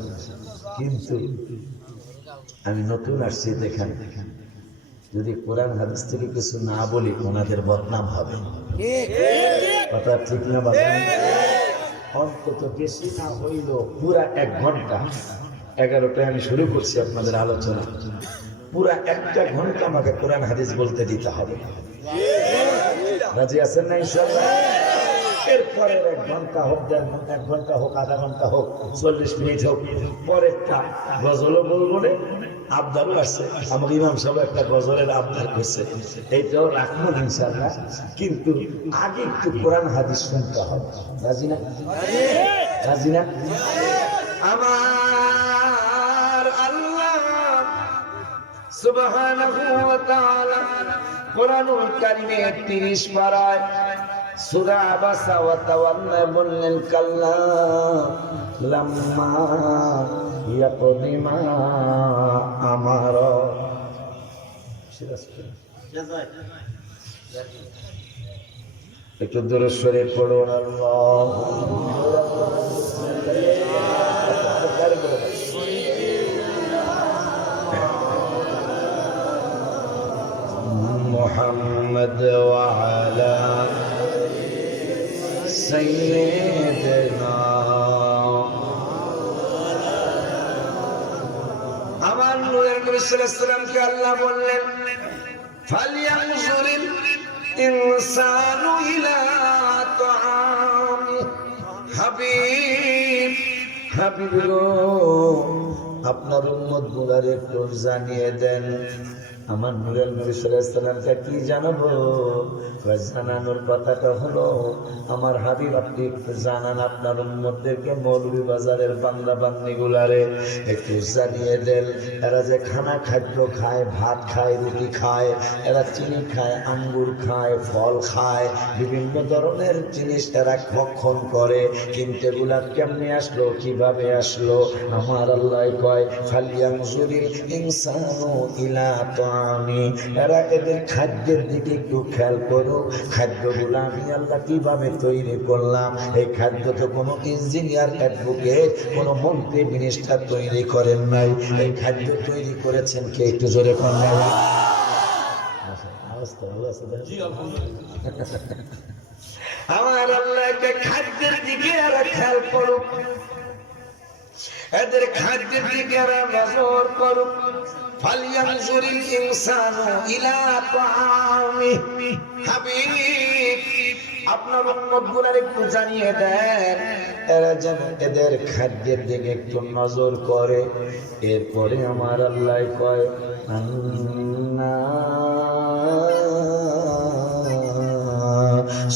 কিন্তু আমি নতুন আসছি এখানে, যদি কোরআন হাদিস থেকে কিছু না বলি ওনাদের বদনাম হবে। কথা ঠিক না বাবা? অন্তত বেশি না হইল পুরা 1 ঘন্টা, 11টায় আমি শুরু করছি আপনাদের আলোচনা, পুরা 1 ঘন্টা আমাকে কোরআন হাদিস বলতে দিতে হবে। রাজি আছেন না ইনশাআল্লাহ? এরপরে 1 ঘন্টা হোক, 1 ঘন্টা হোক, আধা ঘন্টা হোক, 40 মিনিট হোক, পরেরটা গজলও বলবো রে, আবদারও আছে। আমার ইমাম সাহেব একটা গজলের আবদার করছে, এইটাও রাখবো ইনশাআল্লাহ, কিন্তু আগে একটু কোরআন হাদিস শুনতে হবে। রাজি না? রাজি না? আমার আল্লাহ সুবহানাহু ওয়া তাআলা কোরআনুল কারীমে 30 পারায় সূরা আবাসা ওয়া তাওয়াল্লা বললেন, কাল্লা লাম্মা ইয়াকুদিমা আমার। একটু দরুদ শরীফ পড়ুন। মুহাম্মদ ওয়া আলা সাইয়্যিদিনা সাল্লাল্লাহু আলাইহি সাল্লামকে আল্লাহ বললেন ফালিয়ানজুরিল ইনসানু ইলা তাআমি হাবিব হাবিব গো আপনার উম্মত গুলার একটু জানিয়ে দেন আমার নূরের নবী সাল্লাল্লাহু আলাইহি সাল্লামকে কি জানাবো জানানোর কথাটা হলো আমার হাবিব আপনি জানান আপনার উম্মতদেরকে মৌলভী বাজারের বান্দা বান্দি গুলারে একটু জানিয়ে দেন এরা যে খানা খাদ্য খায় ভাত খায় রুটি খায় এরা চিনি খায় আঙ্গুর খায় ফল খায় বিভিন্ন ধরনের জিনিস এরা ভক্ষণ করে কিন্তু এগুলা কেমনে আসলো কিভাবে আসলো আমার আল্লাহ কয় ফালিয়ানজুরিল ইনসানু ইলা তাআমি এরা এদের খাদ্যের দিকে একটু খেয়াল করো খাদ্যগুলো আমি আল্লাহ কিভাবে তৈরি করলাম এই খাদ্য তো কোনো ইঞ্জিনিয়ার অ্যাডভোকেট কোনো মন্ত্রী মিনিস্টার তৈরি করেন নাই এই খাদ্য তৈরি করেছেন কে একটু জোরে কোন বাবা আমার আল্লাহকে খাদ্যের দিকে এরা খেয়াল করুক এদের খাদ্যের দিকে এরা নজর করুক ফালিয়ানজুরিল ইনসানু ইলা তাআমি হাবিব আপনার উম্মত গুলার একটু জানিয়ে দেন এরা যেন এদের খাদ্যের দিকে একটু নজর করে এরপরে আমার আল্লাহ কয় আন্না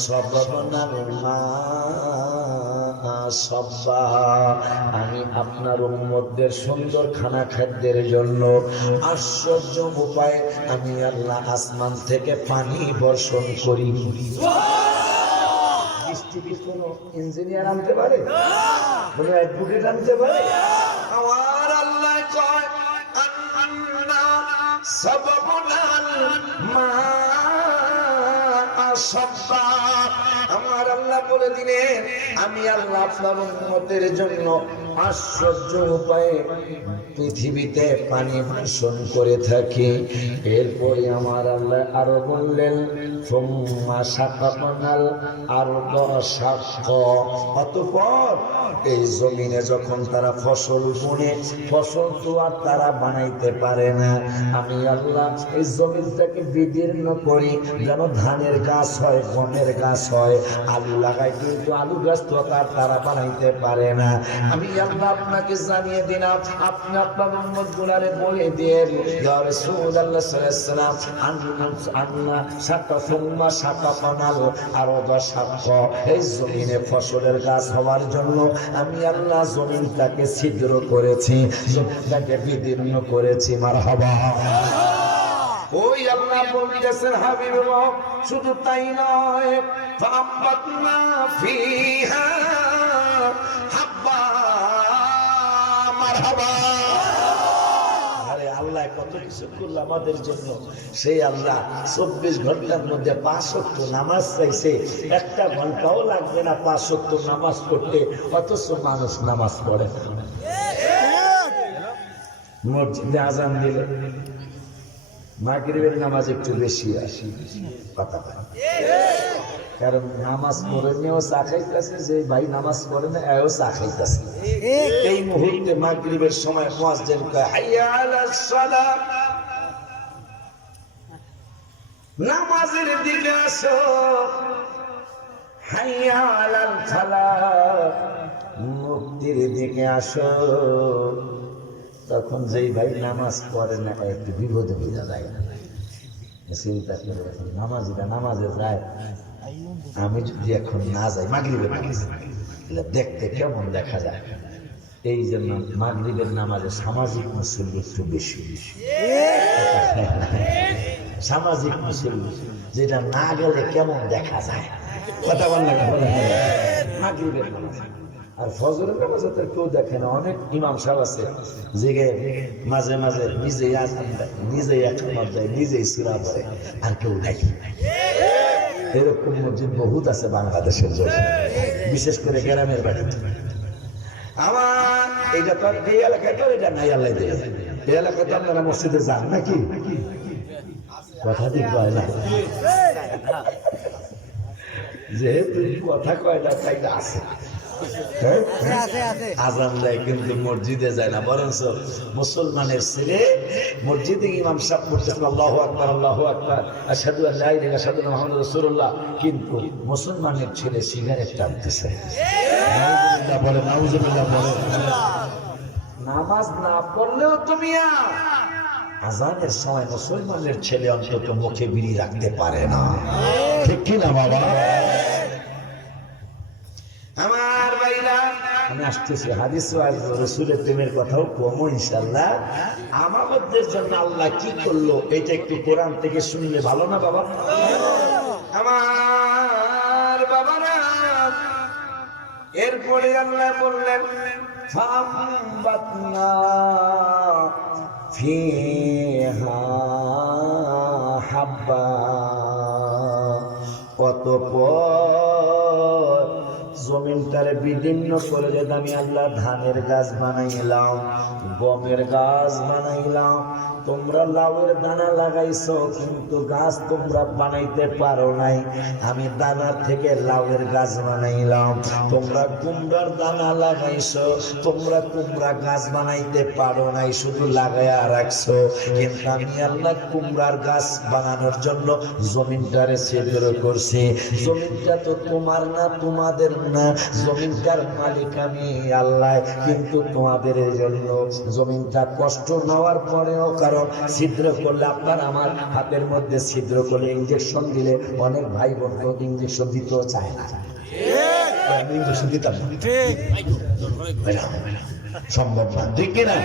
সাবাবনাল মা সাব্বা আমি আপনার উম্মতদের সুন্দর খানা খাদ্যের জন্য আশ্চর্য উপায়ে আমি আল্লাহ আসমান থেকে পানি বর্ষণ করি বৃষ্টি কি কোনো ইঞ্জিনিয়ার আনতে পারে কোনো অ্যাডভোকেট আনতে পারে আমার আল্লাহ কয় আন্না সাবাবনাল মা সাব্বা আমার আল্লাহ বলে দিলেন আমি আল্লাহ আপনার উম্মতের জন্য আশ্চর্য উপায়ে পৃথিবীতে পানি বর্ষণ করে থাকি এরপরে আমার আল্লাহ আরো বললেন সুম্মা শাকাকনাল আরদা শাক্কা অতঃপর এই জমিনে যখন তারা ফসল বুনে ফসল তো আর তারা বানাইতে পারে না আমি আল্লাহ এই জমিনটাকে বিদীর্ণ করি যেন ধানের গাছ হয় গমের গাছ হয় আলু লাগাই কিন্তু আলু গাছ তো তারা বানাইতে পারে না আমি আল্লাহ আপনাকে জানিয়ে দিলাম আপনি আপনার উম্মত গুলারে বলে দেন ইয়া রাসূলুল্লাহ সাল্লাল্লাহু আলাইহি আন্না শাক্কা সুম্মা শাকাকনাল আরদা শাক্কা এই জমিনে ফসলের গাছ হওয়ার জন্য আমি আল্লাহ জমিনটাকে ছিদ্র করেছি জমিনটাকে বিদীর্ণ করেছি মারহাবা ওই আল্লাহ বলতেছেন হাবিব শুধু তাই নয় ফাআবাতনা ফিহা হাব্বা মারহাবা আরে আল্লাহ কত কিছু করলো আমাদের জন্য সেই আল্লাহ 24 ঘন্টার মধ্যে 5 ওয়াক্ত নামাজ চাইছে একটা ঘন্টাও লাগবে না 5 ওয়াক্ত নামাজ পড়তে অথচ মানুষ নামাজ পড়ে না মসজিদে আজান দিলে মাগরিবের নামাজ একটু বেশি আসি কথা বলে কারণ নামাজ পড়ে নিয়েও চা খাইতেছে যে ভাই নামাজ পড়ে না এও চা খাইতেছে এই মুহূর্তে মাগরিবের সময় মুয়াজ্জিন কয় হাইয়া আলাস সালাত নামাজের দিকে আসো হাইয়া আলাল ফালাহ মুক্তির দিকে আসো তখন যেই ভাই নামাজ পড়ে না একটু বিপদে হয়ে যায় চিন্তা করে নামাজিরা নামাজে যায় আমি যদি এখন না যাই মাগরিবের দেখতে কেমন দেখা যায় এই জন্য মাগরিবের নামাজে সামাজিক মুসল্লি একটু বেশি সামাজিক মুসল্লি যেটা না গেলে কেমন দেখা যায় কথা বললে মাগরিবের নামাজ আর ফজরের নামাজে তো কেউ দেখে না অনেক ইমাম সাহেব আছে যে মাঝে মাঝে নিজেই আজান দেয় নিজেই একমত দেয় নিজেই সূরা পড়ে আর কেউ দেখে এরকম মসজিদ বহুত আছে বাংলাদেশের জন্য বিশেষ করে গ্রামের বাড়িতে আমার এইটা তো এই এলাকায় তো এটা নাই আল্লাহ দেয় এই এলাকায় তো আপনারা মসজিদে যান নাকি কথা ঠিক কয় না যেহেতু কথা কয় না তাই আছে হ্যাঁ? আজান দেয় কিন্তু মসজিদে যায় না, বরঞ্চ মুসলমানের ছেলে মসজিদে ইমাম সাহেব পড়তেছেন আল্লাহু আকবার আল্লাহু আকবার আশহাদু আল্লা ইলাহা ইল্লাল্লাহ আশহাদু আন্না মুহাম্মাদুর রাসূলুল্লাহ, কিন্তু মুসলমানের ছেলে সিগারেট টানতেছে। নাউজুবিল্লাহ বলে, নাউজুবিল্লাহ বলে। নামাজ না পড়লেও তুমি আজানের সময় মুসলমানের ছেলে অন্তত মুখে বিড়ি রাখতে পারে না, ঠিক কি না বাবা? আমার ভাইরা, আমি আসতেছি হাদিস আর রাসূলের প্রেমের কথাও কমো ইনশাআল্লাহ। আমাদের জন্য আল্লাহ কি করলো এটা একটু কোরআন থেকে শুনলে ভালো না বাবা? আমার বাবারা, এরপরে আল্লাহ বললেন ফাআমবাতনা ফিহা হাব্বা, অতঃপর জমিনটারে বিদীর্ণ করে যদি আমি আল্লাহ ধানের গাছ বানাইলাম, গমের গাছ বানাইলাম। তোমরা লাউয়ের দানা লাগাইছো কিন্তু গাছ তোমরা বানাইতে পারো নাই, আমি দানা থেকে লাউয়ের গাছ বানাইলাম। তোমরা কুমড়ার দানা লাগাইছো, তোমরা কুমড়া গাছ বানাইতে পারো নাই, শুধু লাগাইয়া রাখছো। কিন্তু আমি আল্লাহ কুমড়ার গাছ বানানোর জন্য জমিনটারে ছিদ্র করছি। জমিনটা তো তোমার না, তোমাদের না, জমিনটার মালিক আমি আল্লাহ। কিন্তু তোমাদের জন্য জমিনটা কষ্ট নেওয়ার পরেও, কারণ ছিদ্র করলে আপনার আমার হাতের মধ্যে ছিদ্র করলে ইঞ্জেকশন দিলে অনেক ভাই বোন ইঞ্জেকশন দিতেও চায় না, ইঞ্জেকশন দিতাম সম্ভব না, ঠিক কিনা?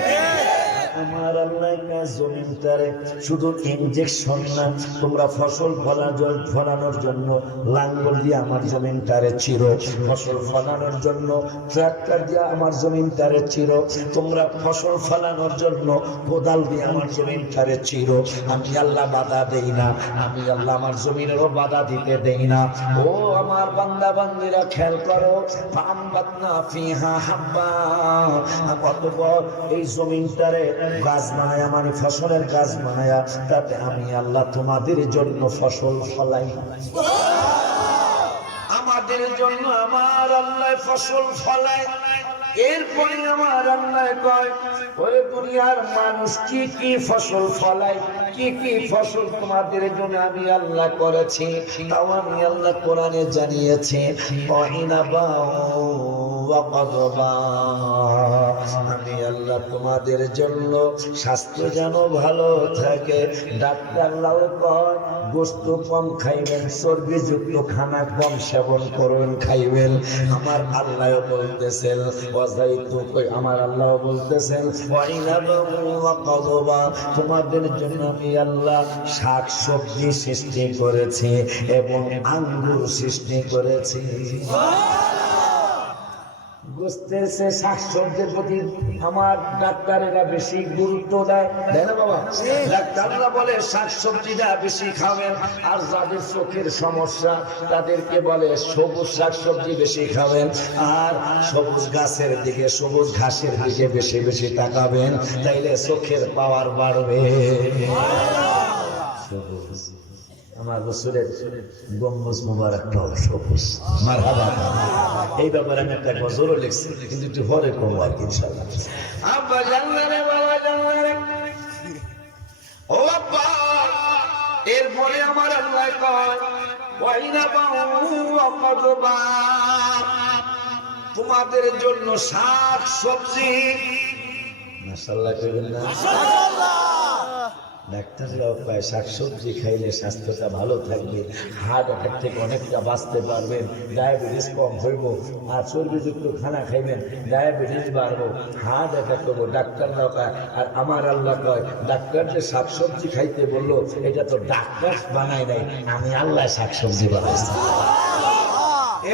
আমার আল্লাহ জমিনটারে শুধু ইনজেকশন না, তোমরা ফসল ফলানোর জন্য লাঙ্গল দিয়ে আমার জমিনটারে চিরো, ফসল ফলানোর জন্য ট্রাক্টর দিয়ে আমার জমিনটারে চিরো, তোমরা ফসল ফলানোর জন্য কোদাল দিয়ে আমার জমিনটারে চিরো। আমি আল্লাহ বাধা দেই না, আমি আল্লাহ আমার জমিনেরও বাধা দিতে দেই না। ও আমার বান্দা বান্দিরা খেয়াল করো, ফাআমবাতনা ফিহা হাব্বা, অতঃপর এই জমিনটারে গাছ বানায়া, মানে ফসলের গাছ বানায়া, তাতে আমি আল্লাহ তোমাদের জন্য ফসল ফলাই। আমাদের জন্য আমার আল্লাহ ফসল ফলায়। এরপরে আমার আল্লাহ কয়, ওরে দুনিয়ার মানুষ কি কি ফসল ফলায়, কি কি ফসল তোমাদের জন্য আমি আল্লাহ করেছি, তাও আমি আল্লাহ কোরআনে জানিয়েছি। আমি আল্লাহ তোমাদের জন্য স্বাস্থ্য যেন ভালো থাকে, ডাক্তাররাও কয় গোশত কম খাইবেন, চর্বিযুক্ত খানা কম সেবন করবেন, খাইবেন। আমার আল্লাহ বলতেছেন, আমার আল্লাহ বলতেছেন তোমাদের জন্য আমি আল্লাহ শাক সবজি সৃষ্টি করেছি এবং আঙ্গুর সৃষ্টি করেছি। বুঝতেছে শাকসবজির প্রতি আমার ডাক্তারেরা বেশি গুরুত্ব দেয়, তাই না বাবা? ডাক্তাররা বলে শাকসবজিটা বেশি খাবেন, আর যাদের চোখের সমস্যা তাদেরকে বলে সবুজ শাকসবজি বেশি খাবেন, আর সবুজ গাছের দিকে, সবুজ ঘাসের দিকে বেশি বেশি তাকাবেন, তাইলে চোখের পাওয়ার বাড়বে। আমার রাসূলের গম্বুজ মুবারকটাও সবুজ, মারহাবা। এই ব্যাপারে আমি একটা গজলও লিখছি, কিন্তু একটু পরে করবো আর কি ইনশাআল্লাহ। আব্বা জানলে বাবা জানলে ও আব্বা, এরপরে আমার আল্লাহ কয় তোমাদের জন্য শাক সবজি। মাশাআল্লাহ কইবেন না? ডাক্তাররাও পায় শাকসবজি খাইলে স্বাস্থ্যটা ভালো থাকবে, হার্ট অ্যাটাক থেকে অনেকটা বাঁচতে পারবেন, ডায়াবেটিস কম হইব, আর চর্বিযুক্ত খানা খাইবেন, ডায়াবেটিস বাড়বো, হার্ট অ্যাটাক করবো, ডাক্তাররাও পায়। আর আমার আল্লাহ কয়, ডাক্তার যে শাকসবজি খাইতে বললো, এটা তো ডাক্তার বানায় নাই, আমি আল্লাহ শাকসবজি বানাইছি।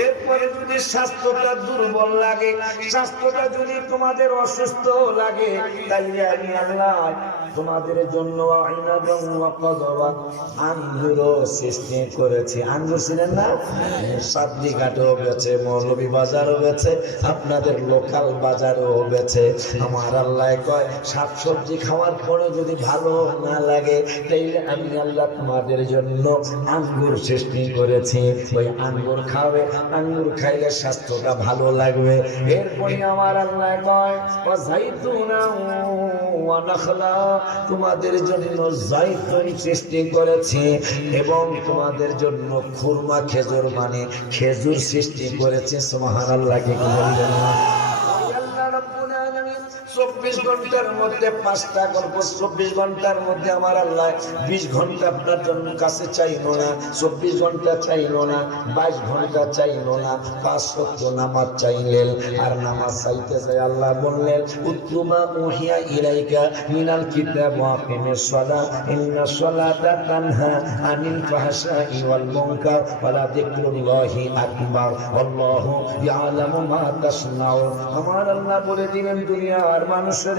এরপরে যদি স্বাস্থ্যটা দুর্বল লাগে, স্বাস্থ্যটা যদি তোমাদের অসুস্থ লাগে, তাইলে আমি আল্লাহ তোমাদের জন্য আঙ্গুর সৃষ্টি করেছি। আঙ্গুর ছিলেন না? সাদ্দি ঘাটেও বেছে, মৌলভী বাজারও বেছে, আপনাদের লোকাল বাজারও বেছে। আমার আল্লাহ কয় শাকসবজি খাওয়ার পরে যদি ভালো না লাগে, তাইলে আমি আল্লাহ তোমাদের জন্য আঙ্গুর সৃষ্টি করেছি। ওই আঙ্গুর খাবে, আঙ্গুর খাইলে স্বাস্থ্যটা ভালো লাগবে। এরপরে আমার আল্লাহ কয় ওয়াজাইতুনা ওয়া নাখলা, তোমাদের জন্য জাইতুন সৃষ্টি করেছে এবং তোমাদের জন্য খুরমা খেজুর মানে খেজুর সৃষ্টি করেছে। সুবহানাল্লাহ। কি বলবেন না? 24 ঘন্টার মধ্যে 5টা গল্প, 24 ঘন্টার মধ্যে আমার আল্লাহ 20 ঘন্টা আপনার জন্য কাছে চাইলো না, 24 ঘন্টা চাইলো না, 22 ঘন্টা চাইলো না, 5 ওয়াক্ত নামাজ চাইলেন। আর নামাজ চাইতে চাই আল্লাহ বললেন উত্তুমা উহিয়া ইলাইকা মিনাল কিতাব ওয়া আকিমিস সালাহ ইন্নাস সালাতা তানহা আনিল ফাহশাই ওয়াল মুনকার ওয়া লা যিকরুল্লাহি আকবার আল্লাহু ইয়ালামু মা তাসনাউন। আমার আল্লাহ বলে দিলেন দুনিয়ার মানুষের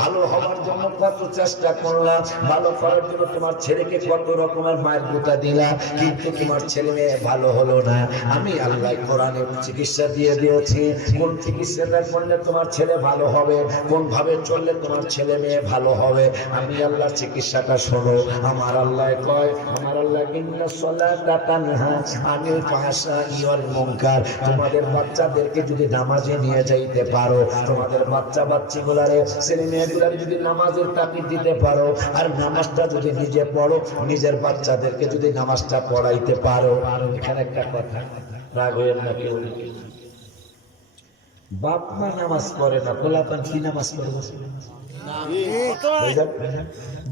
ভালো হওয়ার জন্য কত চেষ্টা করলাম, ভালো করার জন্য তোমার ছেলেকে কত রকমের মায়ের গুতা দিলাম, কিন্তু তোমার ছেলে মেয়ে ভালো হলো না। আমি আল্লাহ কোরআনে চিকিৎসা দিয়ে দিয়েছি, কোন চিকিৎসাটা করলে তোমার ছেলে ভালো হবে, কোন ভাবে চললে তোমার ছেলে মেয়ে ভালো হবে। আমি আল্লাহ চিকিৎসাটা শোনো। আমার আল্লাহ কয়, আমার আল্লাহ ইন্নাস সালাতা তানহা আনিল ফাহশাই ওয়াল মুনকার, তোমাদের বাচ্চাদেরকে যদি নামাজে নিয়ে যাইতে পারো, তোমাদের বাচ্চা বাচ্চিগুলারে ছেলে মেয়েগুলারে যদি নামাজের তাকিদ দিতে পারো, আর নামাজটা যদি নিজে পড়ো, নিজের বাচ্চাদেরকে যদি নামাজটা পড়াইতে পারো। এখানে একটা কথা, রাগ হইেন না কেউ, বাপ মা নামাজ পড়ে না, পোলাপান কি নামাজ পড়বে?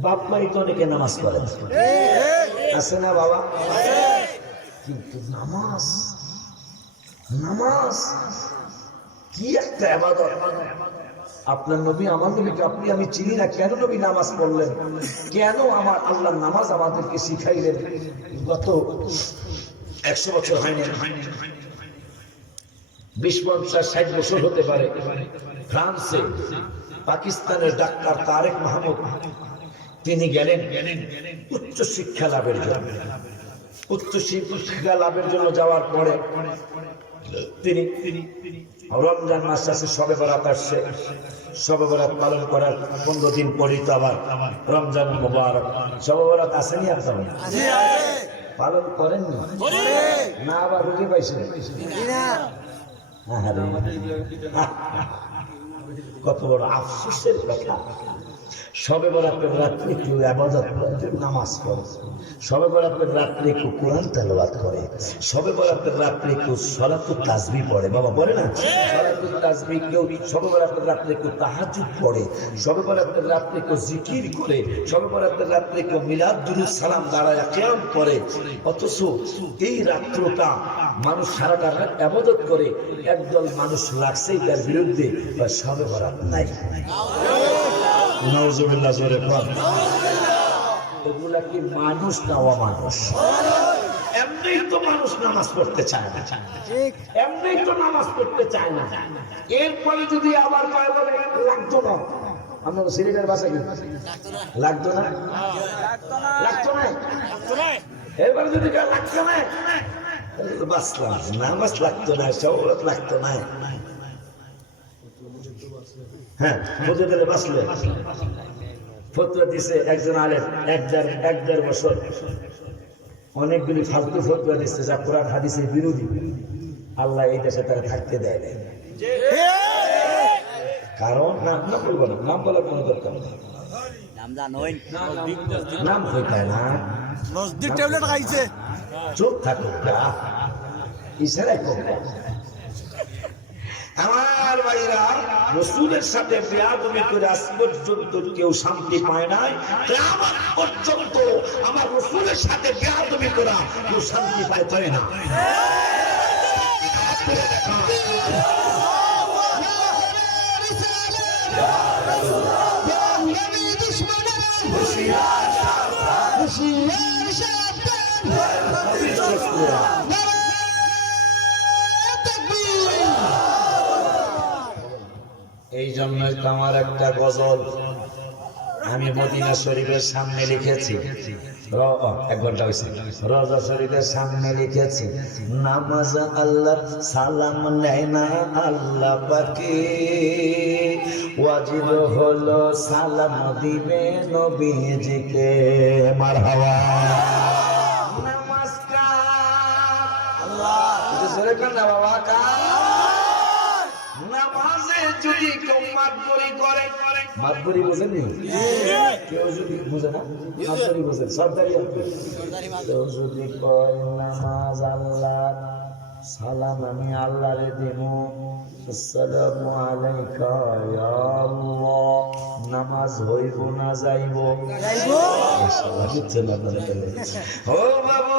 বাপ মাই তো অনেকে নামাজ পড়ে আছে না বাবা, কিন্তু নামাজ নামাজ কি একটা ইবাদত। আপনার নবী আমার নবীকে আপনি আমি চিনি না, কেন নবী নামাজ পড়লেন, কেন আমার আল্লাহ নামাজ আমাদেরকে শিখাইলেন? গত 100 বছর হয়নি, 20, 50, 60 বছর হতে পারে, ফ্রান্সে পাকিস্তানের ডাক্তার তারেক মাহমুদ তিনি গেলেন উচ্চ শিক্ষা লাভের জন্য। উচ্চ শিক্ষা লাভের জন্য যাওয়ার পরে তিনি রমজান মাস আসে, শবে বরাত আসছে, শবে বরাত পালন করার 15 দিন পরেই তো আবার রমজান মুবারক। শবে বরাত আসেনি আপনার? পালন করেন না? আবার রুগী পাইছেন? কত বড় আফসোসের কথা। শবে বরাতের রাত্রে কেউ ইবাদত করে, নামাজ পড়ে, শবে বরাতের রাত্রে কেউ কোরআন তেলাওয়াত করে, শবে বরাতের রাত্রে কেউ সালাতুত তাসবিহ পড়ে, বাবা পড়ে না? সালাতুত তাসবিহ কেউ, শবে বরাতের রাত্রে কেউ তাহাজ্জুদ পড়ে, শবে বরাতের রাত্রে কেউ জিকির করে, শবে বরাতের রাত্রে কেউ মিলাদ দুরূদ সালাম দাঁড়ায় কিয়াম করে। অথচ এই রাত্রটা মানুষ সারাটা রাত ইবাদত করে, একদল মানুষ লাগছেই তার বিরুদ্ধে, বা শবে বরাত নাই। নাউজুবিল্লাহ, জোরে বল। এগুলা কি মানুষ না অমানুষ? এমনিই তো মানুষ নামাজ পড়তে চায় না, এমনিই তো নামাজ পড়তে চায় না। এরপরে যদি আবার কয় বলে লাগতো না, আমরা সিলেটের ভাষা কি লাগতো না, লাগতো না, এরপরে যদি লাগতো না, বাঁচলাম, নামাজ লাগতো না, সওরাত লাগতো না। হ্যাঁ, হুজুরে বাঁচলে ফতোয়া দিছে একজন আলেম, 1.5 বছর অনেকগুলি ফালতু ফতোয়া দিচ্ছে যা কোরআন হাদিসের বিরোধী। আল্লাহ এই দেশে তারা থাকতে দেয় না, কারণ নাম বলবো না, নাম বলার কোনো দরকার নেই, নাম হয়ে পায় না, চোখ থাকুক ইশারায় করবে। আমার ভাইরা, রাসূলের সাথে বেয়াদবি করে আজ পর্যন্ত কেউ শান্তি পায় নাই, কিয়ামত পর্যন্ত আমার রাসূলের সাথে বেয়াদবি করা কেউ শান্তি পায় না। এই জন্যই তো আমার একটা গজল আমি মদিনা শরীফের সামনে লিখেছি, 1 ঘন্টা হয়েছে, রওজা শরীফের সামনে লিখেছি, নামাজ আল্লাহ সালাম নেয় না আল্লাহ পাকে, ওয়াজিব হলো সালাম দিবে নবীজিকে। মারহাবা। নমস্কার আল্লাহ কার না বাবা কার? নামাজে যদি কেউ মাতবরি করে, মাতবরি বোঝেননি? কেউ যদি বুঝে না মাতবরি বোঝেন, সরদারি আপনি। কেউ যদি কয় নামাজ আল্লাহ, সালাম আমি আল্লাহরে দেব, আসসালামু আলাইকা ইয়া আল্লাহ, নামাজ হইব না যাইব? ও বাবু,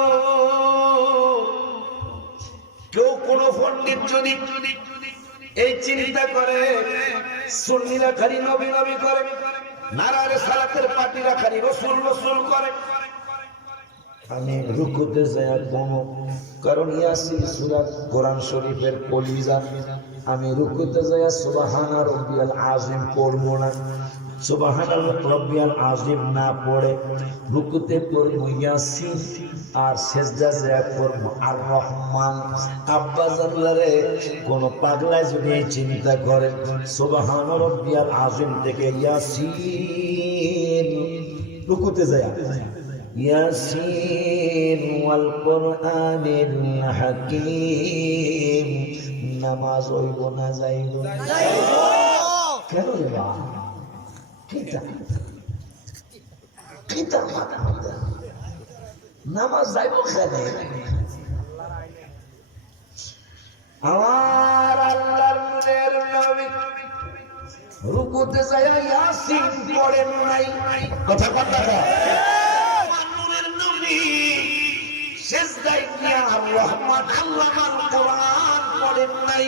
কেউ কোন পণ্ডিত যদি এই চিন্তা করে সুন্নিরা খালি নবী নবী করে, নারারে সালাতের পার্টিরা খালি রসুল রসুল করে, আমি রুকুতে যাই কোন, কারণ ইয়াসিন সূরা কোরআন শরীফের কলিজা, আমি রুকুতে যাই সুবহানা রাব্বিয়াল আযীম পড়বো না, সুবহানা রাব্বিয়াল আযীম না পড়ে রুকুতে পড়বো ইয়াসিন, আর সেজদা যায় পড়বো আর রহমান। আব্বা জানলারে কোন পাগলা যদি এই চিন্তা করে সুবহানা রাব্বিয়াল আযীম থেকে ইয়াসিন রুকুতে যায়, ইয়াসিন ওয়াল কুরআনিল হাকীম, নামাজ হইব না যাইব? কেন রে বাবা, কিতা মাথা মাথা নামাজ যাইব কেন? আমার আল্লাহর নূরের নবী রুকুতে যায় ইয়াসিন পড়েন নাই, কথা কথা সেজদায় গিয়া রহমান আল্লামার কোরআন পড়েন নাই।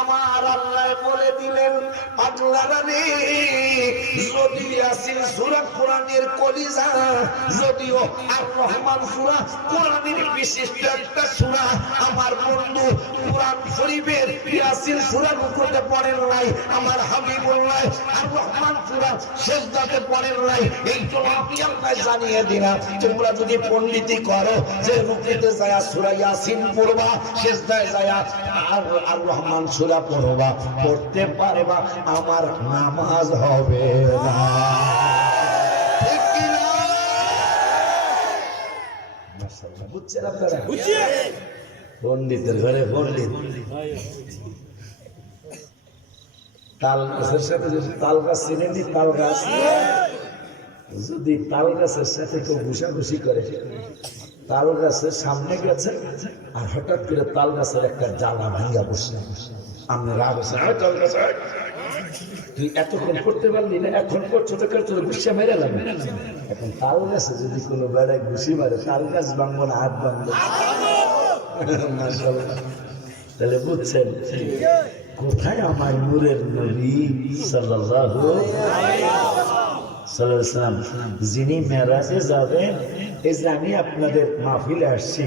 আমার আল্লাহ বলে দিলেন পাগলারা রে, যদি ইয়াসিন সূরা কোরআনের কলিজা, যদিও আর রহমান সূরা কোরআনের বিশিষ্ট একটা সূরা, আমার বন্ধু কোরআন শরীফের ইয়াসিন সূরা রুকুতে পড়েন নাই, আমার হাবিবুল্লাহ আর রহমান সূরা সেজদাতে পড়েন নাই। এই তো আমি আল্লাহ জানিয়ে দিলাম, তোমরা যদি পণ্ডিতি করো যে রুকুতে যায় সূরা ইয়াসিন পড়বা, সেজদায় যায় আর রহমান সূরা পড়বা, পড়তে পারবা, আমার নামাজ হবে না। ঠিক কি না? মাশাআল্লাহ, বুঝছেন আপনারা? পণ্ডিতের ঘরে পণ্ডিত। তাল গাছের সাথে যদি তাল গাছ চিনেনি, তাল গাছ যদি তাল গাছের সাথে কেউ ঘুষাঘুষি করে, তাল গাছের সামনে গেছে আর হঠাৎ করে তাল গাছের একটা জ্বালা ভাঙ্গা বসে, আমি রাগ হচ্ছে, তাল গাছ তুই এতক্ষণ করতে পারলি না, এখন করছো তো তোর গুছিয়ে মেরে লাগবে। এখন তাল গাছে যদি কোনো বেড়ায় ঘুষি মারে, তাল গাছ ভাঙবো না হাত ভাঙবো? তাহলে বুঝছেন কোথায় আমার নূরের নবী সাল্লাল্লাহু আলাইহি ওয়াসাল্লাম, যিনি মেরাজে যাবেন। এই যে আমি আপনাদের মাহফিলে আসছি,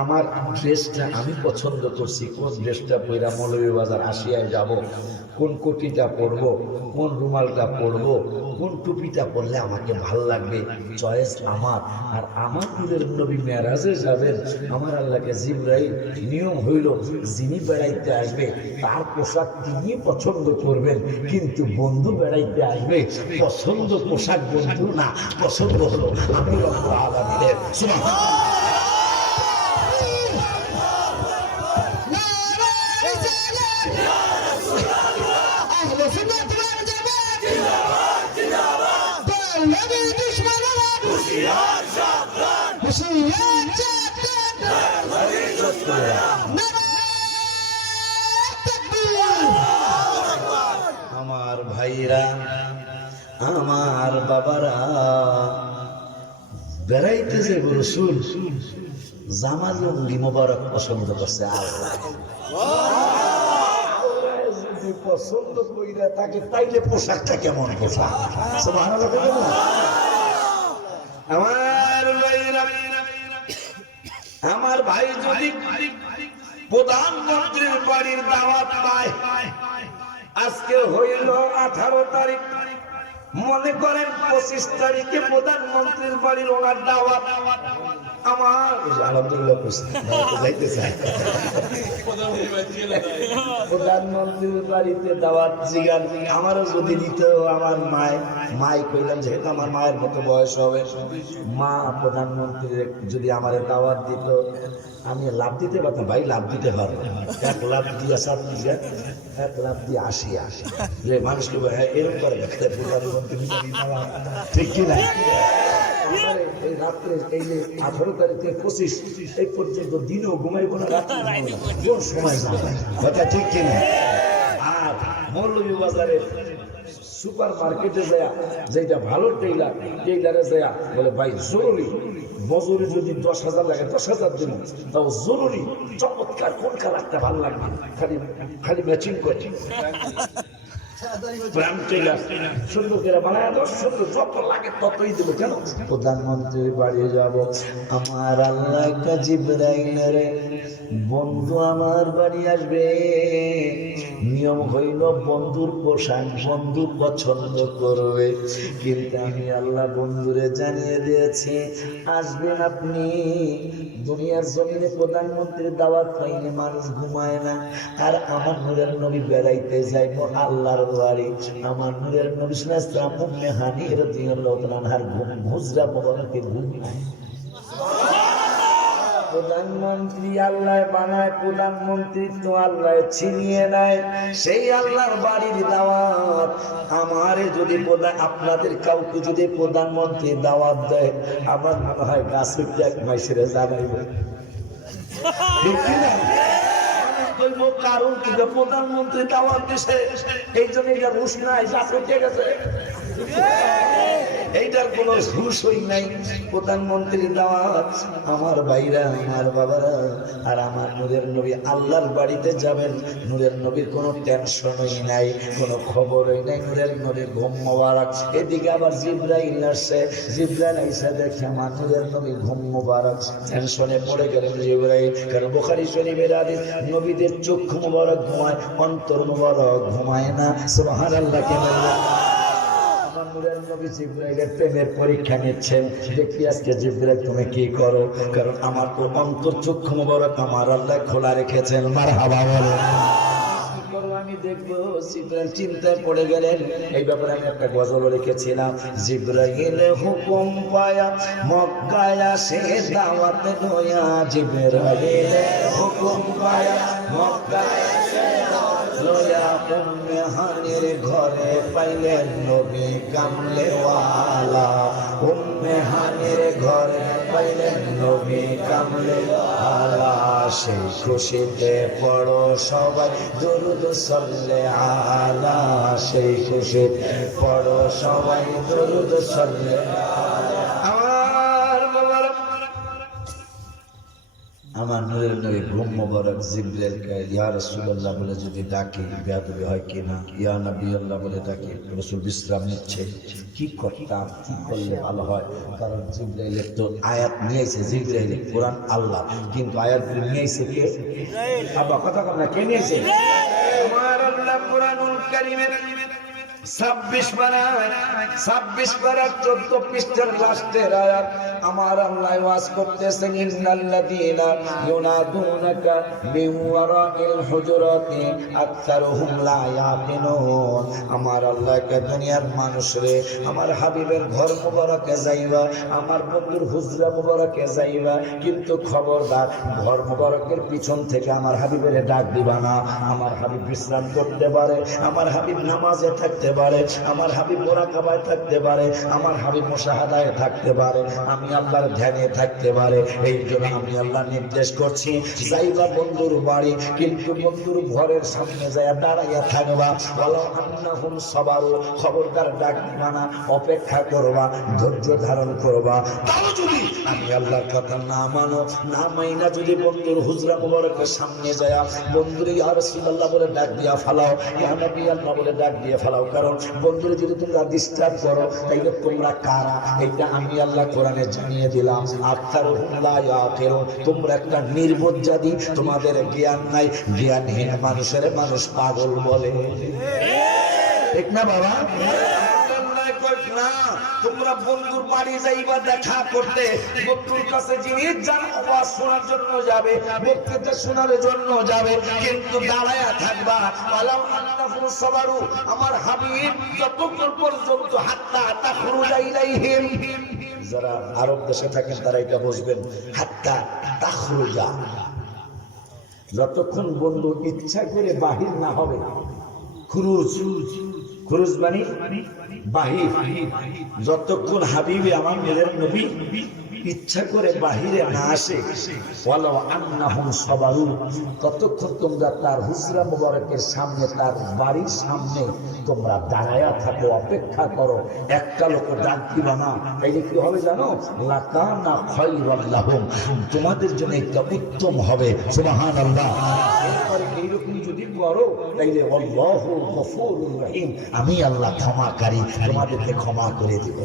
আমার ড্রেসটা আমি পছন্দ করছি, কোন ড্রেসটা পইরা মৌলভীবাজার আশিয়ায় যাব, কোন কোটিটা পরবো, কোন রুমালটা পরবো, কোন টুপিটা পরলে আমাকে ভাল লাগবে, চয়েস আমার। আর আমার নূরের নবী মেরাজে যাবেন, আমার আল্লাহকে জিবরাইল নিয়ম হইল যিনি বেড়াইতে আসবে তার পোশাক তিনি পছন্দ করবেন, কিন্তু বন্ধু বেড়াইতে আসবে পছন্দ পোশাক বন্ধু না, পছন্দ হলো আমি রব্বুল আলামিনের। সুবহানাল্লাহ। আমার ভাইরা, আমার বাবারা, বেড়াইতে যে রসুল জামা লুঙ্গি মোবারক পছন্দ করছে আল্লাহ। যদি পছন্দ কইরা তাকে তাইলে পোশাকটা কেমন পোশাক? সুবহানাল্লাহ। আমার ভাইরা, আমার ভাই যদি প্রধানমন্ত্রীর বাড়ির দাওয়াত পায়, আজকে হইল 18 তারিখ, মনে করেন 25 তারিখে প্রধানমন্ত্রীর বাড়ির ওনার দাওয়াত, আমার আলহামদুলিল্লাহ যাইতে চাই প্রধানমন্ত্রীর বাড়িতে দাওয়াত জিগার আমারও যদি দিত, আমার মাই কইলাম যেহেতু আমার মায়ের মতো বয়স হবে, মা প্রধানমন্ত্রীর যদি আমার দাওয়াত দিত আমি লাভ দিতে পারতাম। ভাই লাভ দিতে পারবো, 1 লাখ দিয়ে 7 দিয়ে 1 লাখ দিয়ে 80 যে মানুষকে এরকম করে প্রধানমন্ত্রী ঠিক কিনা। এই রাত্রে এই যে 18 তারিখ থেকে 25 এই পর্যন্ত দিনও ঘুমাইব না, রাত্রে কোন সময় যাবে কথা ঠিক কিনা। আর মৌলভীবাজারে সুপার মার্কেটে যায় যেটা ভালো টেইলারে যায় বলে ভাই জরুরি মজুরি যদি 10,000 লাগে 10,000 দিন, তাও জরুরি চমৎকার কোন কালারটা ভালো লাগবে খালি ম্যাচিং করছি প্রধানমন্ত্রীর বাড়ি যাব, আমার আল্লাহ জিবরাইল বন্ধু আমার বাড়ি আসবে। নিয়ম হইল বন্ধুর পোশাক বন্ধু পছন্দ করবে, কিন্তু আমি আল্লাহ বন্ধুরে জানিয়ে দিয়েছি আসবেন আপনি। দুনিয়ার জমিনে প্রধানমন্ত্রীর দাওয়াত পাইলে মানুষ ঘুমায় না, আর আমার নূরের নবী বেড়াইতে যাইব আল্লাহর বাড়ি। আমার নূরের নবী সাল্লাল্লাহু আলাইহি ওয়াসাল্লাম হানি রাদিয়াল্লাহু তাআলা আনহার হুজরা মুবারকে ঘুম নাই। প্রধানমন্ত্রী আল্লাহ বানায়, প্রধানমন্ত্রী তো আল্লাহ ছিনিয়ে নেয়। সেই আল্লাহর বাড়ির দাওয়াত আমারে যদি আপনাদের কাউকে যদি প্রধানমন্ত্রী দাওয়াত দেয়, আমার মনে হয় গাছের এক মাইসেরে জানাইবে ঠিক কিনা। কারণ কিন্তু প্রধানমন্ত্রী দাওয়াত দিছে, এই জন্য এটা রুশ নাই, ঠিক আছে এইটার কোন হুঁশই নাই। প্রধানমন্ত্রীর দাওয়াত আমার ভাইরা আমার বাবারা আর আমার নূরের নবী আল্লাহর বাড়িতে যাবেন। নূরের নবীর কোনো টেনশনই নাই, কোনো খবরই নাই। নূরের নবী ঘুম মোবারক। এদিকে আবার জিবরাইল আসছে, জিবরাইল আইসা দেখে আমার নূরের নবী ঘুম মোবারক, টেনশনে পড়ে গেলেন জিবরাইল। কারণ বুখারী শরীফের হাদিস, নবীদের চক্ষু মোবারক ঘুমায়, অন্তর মোবারক ঘুমায় না। সুবহানাল্লাহ কে বললেন। নূরের নবী জিবরাইলের প্রেমের পরীক্ষা নিচ্ছেন, দেখি আজকে জিবরাইল তুমি কি করো। কারণ আমার তো অন্তর চক্ষু মোবারক আমার আল্লাহ খোলা রেখেছেন। মারহাবা বলো। আমি দেখবো। জিবরাইল চিন্তায় পড়ে গেলেন। এই ব্যাপারে আমি একটা গজল লিখেছিলাম। জিবরাইল হুকুম পায়া মক্কায় আসে দাওয়াত দয়া, জিবরাইল হুকুম পায়া মক্কায় আসে লয়া, উম্মে হানির ঘরে পাইলেন নবী কামলেওয়ালা। উম্মে হানির ঘরে পাইলেন নবী কামলেওয়ালা। সেই খুশিতে পড়ো সবাই দুরুদ সাল্লে আলা। সেই খুশিতে পড়ো সবাই দুরুদ সাল্লে আলা। আমার নূরের নবী ঘুম মোবারক জিবরাইলকে ইয়া রাসূলুল্লাহ বলে যদি ডাকে বেয়াদবি হয় কিনা, ইয়া নবী আল্লাহ বলে ডাকে রাসূল বিশ্রাম নিচ্ছে, কি করতাম, কি করলে ভালো হয়। কারণ জিবরাইলের তো আয়াত নিয়েছে, জিবরাইল কোরআন আল্লাহ, কিন্তু আয়াতগুলো নিয়েছে কে? আব্বা কথা কম না, কে নিয়েছে? আমার আল্লাহ কোরআনুল কারীমের 26 পারা 14 পৃষ্ঠার লাস্টের আয়াত আমার আল্লাহ ওয়াজ করতেছেন, ইন্নাল্লাযীনা ইউনাদুনাকা মিন ওয়ারাইল হুজুরাতি আকসারুহুম লা ইয়াকিনুন। আমার আল্লাহ কে দুনিয়ার মানুষ রে, আমার হাবিবের ঘর মুবারকে যাইবা, আমার বন্ধুর হুজরা মুবারকে যাইবা, কিন্তু খবরদার ঘর মুবারকের পিছন থেকে আমার হাবিবের ডাক দিবা না। আমার হাবিব বিশ্রাম করতে পারে, আমার হাবিব নামাজে থাকতে পারে, আমার হাবিব মুরাকাবায় থাকতে পারে, আমার হাবিব মুশাহাদায় থাকতে পারে, আমি আল্লাহর ধ্যানে থাকতে পারে। এই জন্য আমি আল্লাহ নির্দেশ করছি, যাইবা বন্ধুর বাড়ি, কিন্তু বন্ধুর ঘরের সামনে যায় দাঁড়াইয়া থাকবা। ওয়ালা আন্নাহুম সাবারু, খবরদার ডাক দিবা না, অপেক্ষা করবা, ধৈর্য ধারণ করবা। তাও যদি আমি আল্লাহর কথা না মানো, না মাইনা যদি বন্ধুর হুজরা মুবারকের সামনে যায় বন্ধুর ইয়া রাসূলুল্লাহ বলে ডাক দিয়া ফালাও, ইয়া নবী আল্লাহ বলে ডাক দিয়ে ফালাও। কারণ বন্ধুরে যদি তোমরা ডিস্টার্ব করো তাইলে তোমরা কারা, এইটা আমি আল্লাহ কোরআনে জানিয়ে দিলাম। আকসারুহুম লা ইয়াকিলুন, তোমরা একটা নির্বোধ জাতি, তোমাদের জ্ঞান নাই। জ্ঞানহীন মানুষের মানুষ পাগল বলে, ঠিক না বাবা? না তোমরা বন্ধুর বাড়ি যাইবা দেখা করতে, বন্ধুর কাছে জিনিস যান আওয়াজ শোনার জন্য যাবে, বক্তৃতা শোনার জন্য যাবে, কিন্তু দাঁড়ায়া থাকবা। ওয়ালাউ আন্নাহুম সাবারু, আমার হাবিব যতক্ষণ পর্যন্ত হাত্তা তাখরুজা ইলাইহিম, যারা আরব দেশে থাকেন তারা এটা বুঝবেন, হাত্তা তাখরুজা, যতক্ষণ বন্ধু ইচ্ছা করে বাহির না হবে। খুরুজ, খুরুজ মানে বাহির, যতক্ষণ হাবিবে আমার মেয়ের নবী ইচ্ছা করে বাহিরে না আসে, ওয়ালাউ আন্নাহুম সাবারু, ততক্ষণ তোমরা তার হুজরা মুবারকের সামনে, তার বাড়ির সামনে তোমরা দাঁড়ায়া থাকো, অপেক্ষা করো। একটা লোক ডাক দিবা না, তাইলে কি হবে জানো? লাকানা খায়রাল লাহুম, তোমাদের জন্য এটা উত্তম হবে। সুবহানাল্লাহ। এরপরে এইরকম যদি করো তাইলে আল্লাহু গফুরুর রহিম, আমি আল্লাহ ক্ষমাকারী, তোমাদেরকে ক্ষমা করে দেব।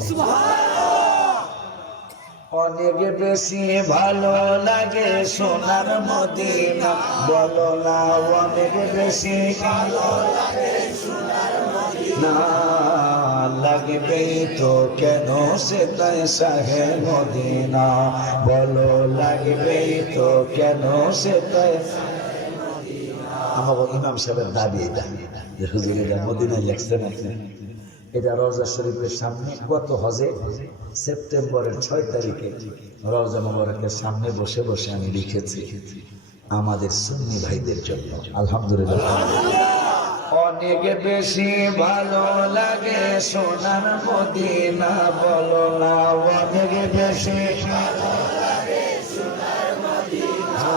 অনেক বেশি ভালো লাগে সোনার মদিনা, বলো না অনেক বেশি ভালো লাগে সোনার মদিনা, লাগবে তো কেন সে তাই শাহে মদিনা, বলো লাগবে তো কেন সে তাই। আমাকে ইমাম সাহেবের দাবি এটা, যে হুজুর এটা মদিনায় লেখছেন আপনি। এটা রওজা শরীফের সামনে গত হজে সেপ্টেম্বরের 6 তারিখে রওজা মুবারকের সামনে বসে বসে আমি লিখেছি আমাদের সুন্নি ভাইদের জন্য। আলহামদুলিল্লাহ। অনেক বেশি ভালো লাগে সোনার মদিনা, বলো না অনেক বেশি ভালো লাগে সোনার মদিনা,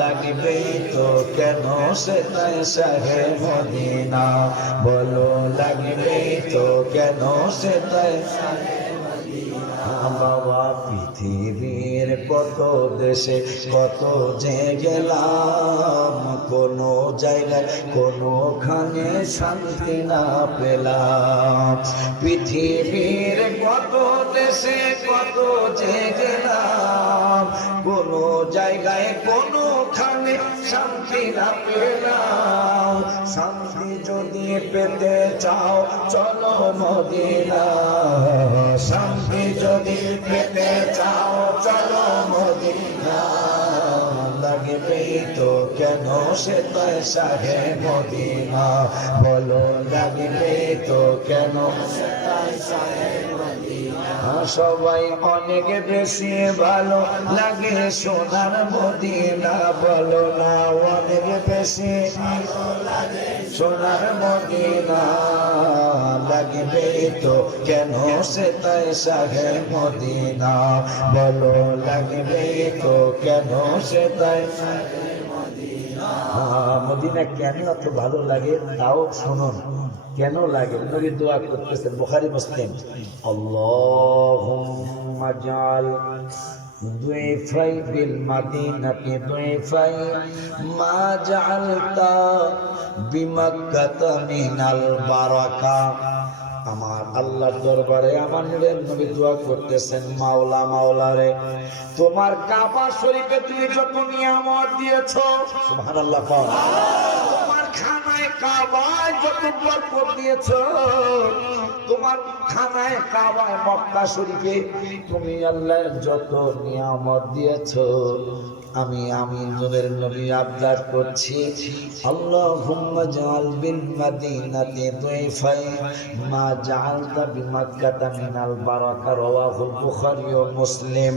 লাগবে তো কেন সে তাই শাহে মদিনা, বলো লাগবে তো কেন সে তাই শাহে মদিনা। বাবা পৃথিবীর কত দেশে কত যে গেলাম, কোনো জায়গায় কোনোখানে শান্তি না পেলাম, পৃথিবীর কত দেশে কত যে গেলাম, কোনো জায়গায় কোনোখানে শান্তি না পেলাম, শান্তি যদি পেতে চাও চলো মদিনা, শান্তি যদি পেতে চাও চলো মদিনা, লাগবে তো কেন সে তাই শাহে মদিনা, বলো লাগবে তো কেন সে তাই শাহে মদিনা। সবাই অনেক বেশি ভালো লাগে সোনার মদিনা, বলো না অনেক বেশি ভালো লাগে সোনার মদিনা, লাগবে তো কেন সে তাই শাহে মদিনা, বলো লাগবে তো কেন সে তাই শাহে মদিনা। মদিনা কেন এত ভালো লাগে তাও শুনুন, কেন লাগে। নবী দোয়া করতেছেন, বুখারী মুসলিম, আল্লাহুম্মা জাল দুইফাই বিল মাদিনাতি দুইফাই মা জাআলতা বিমাক্কাতা মিনাল বারাকা। আমার আল্লাহর দরবারে আমার নবী দোয়া করতেছেন, মাওলা মাওলা রে, তোমার কাবা শরীফে তুমি যত নিয়ামত দিয়েছো, সুবহানাল্লাহ, তোমার খানায় কাবায় যত বরকত দিয়েছো, তোমার খানায় কাবায় মক্কা শরীফে তুমি আল্লাহ যত নিয়ামত দিয়েছো, আমি নূরের নবী আবদার করছি, আল্লাহুম্মা জাআল বিল মাদিনাতি দুইফাই মা জাআলতা বিমাক্কাতা মিনাল বারাকা, রাওয়াহুল বুখারী ও মুসলিম।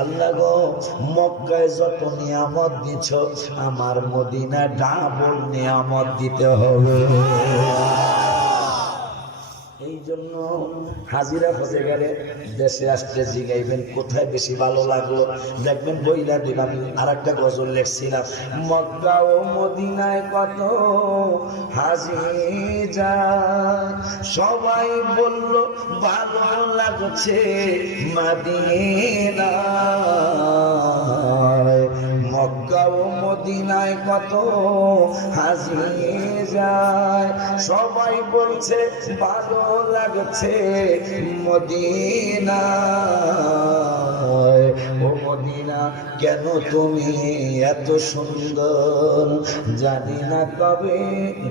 আল্লাহ গো, মক্কায় যত নিয়ামত দিছো আমার মদিনা ডাবল নিয়ামত দিতে হবে। এই জন্য হাজিরা হতে গেলে দেশে আসতে জিগাইবেন কোথায় বেশি ভালো লাগলো, দেখবেন বইলা দিলাম। আর একটা গজল লেখছিলাম, মক্কা ও মদিনায় কত হাজি যায়, সবাই বলল ভালো লাগছে মদিনায়, মক্কা ও মদিনায় কত হাজি যায়, সবাই বলছে ভালো লাগছে মদিনায়। ও মদিনা কেন তুমি এত সুন্দর, জানি না কবে,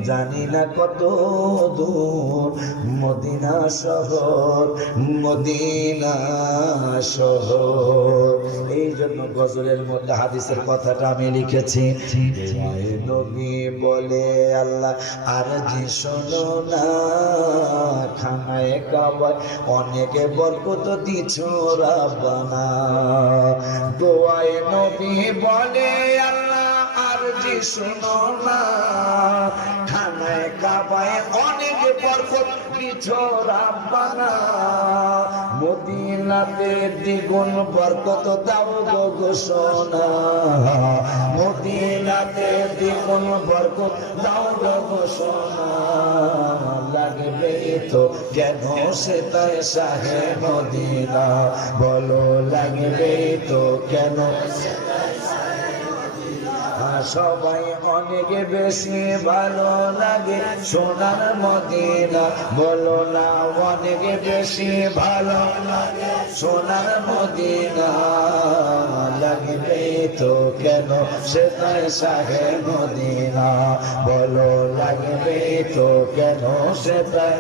জানি না কত দূর, মদিনা শহর, মদিনা শহর। এই জন্য গজলের মধ্যে হাদিসের কথাটা আমি লিখেছি। নবী বলে আল্লাহ আর জি শোনো না, খানায় কাবায় অনেকে বরকত দিছ রাব্বানা। দোয়ায় নবী বলে আল্লাহ আর জি শোনো না, খানায় কাবায় অনেকে বরকত দিছ রাব্বানা। মদিনাতে দ্বিগুণ বরকত দাও গো ঘোষণা, মদিনাতে দ্বিগুণ বরকত দাও গো ঘোষণা। লাগবে তো কেন সে তাই শাহে মদিনা, বলো লাগবে তো কেন সবাই অনেক বেশি ভালো লাগে সোনার মদিনা, বলো না অনেক বেশি ভালো লাগে সোনার মদিনা। লাগবে তো কেন সে তাই শাহে মদিনা, বলো লাগবে তো কেন সে তাই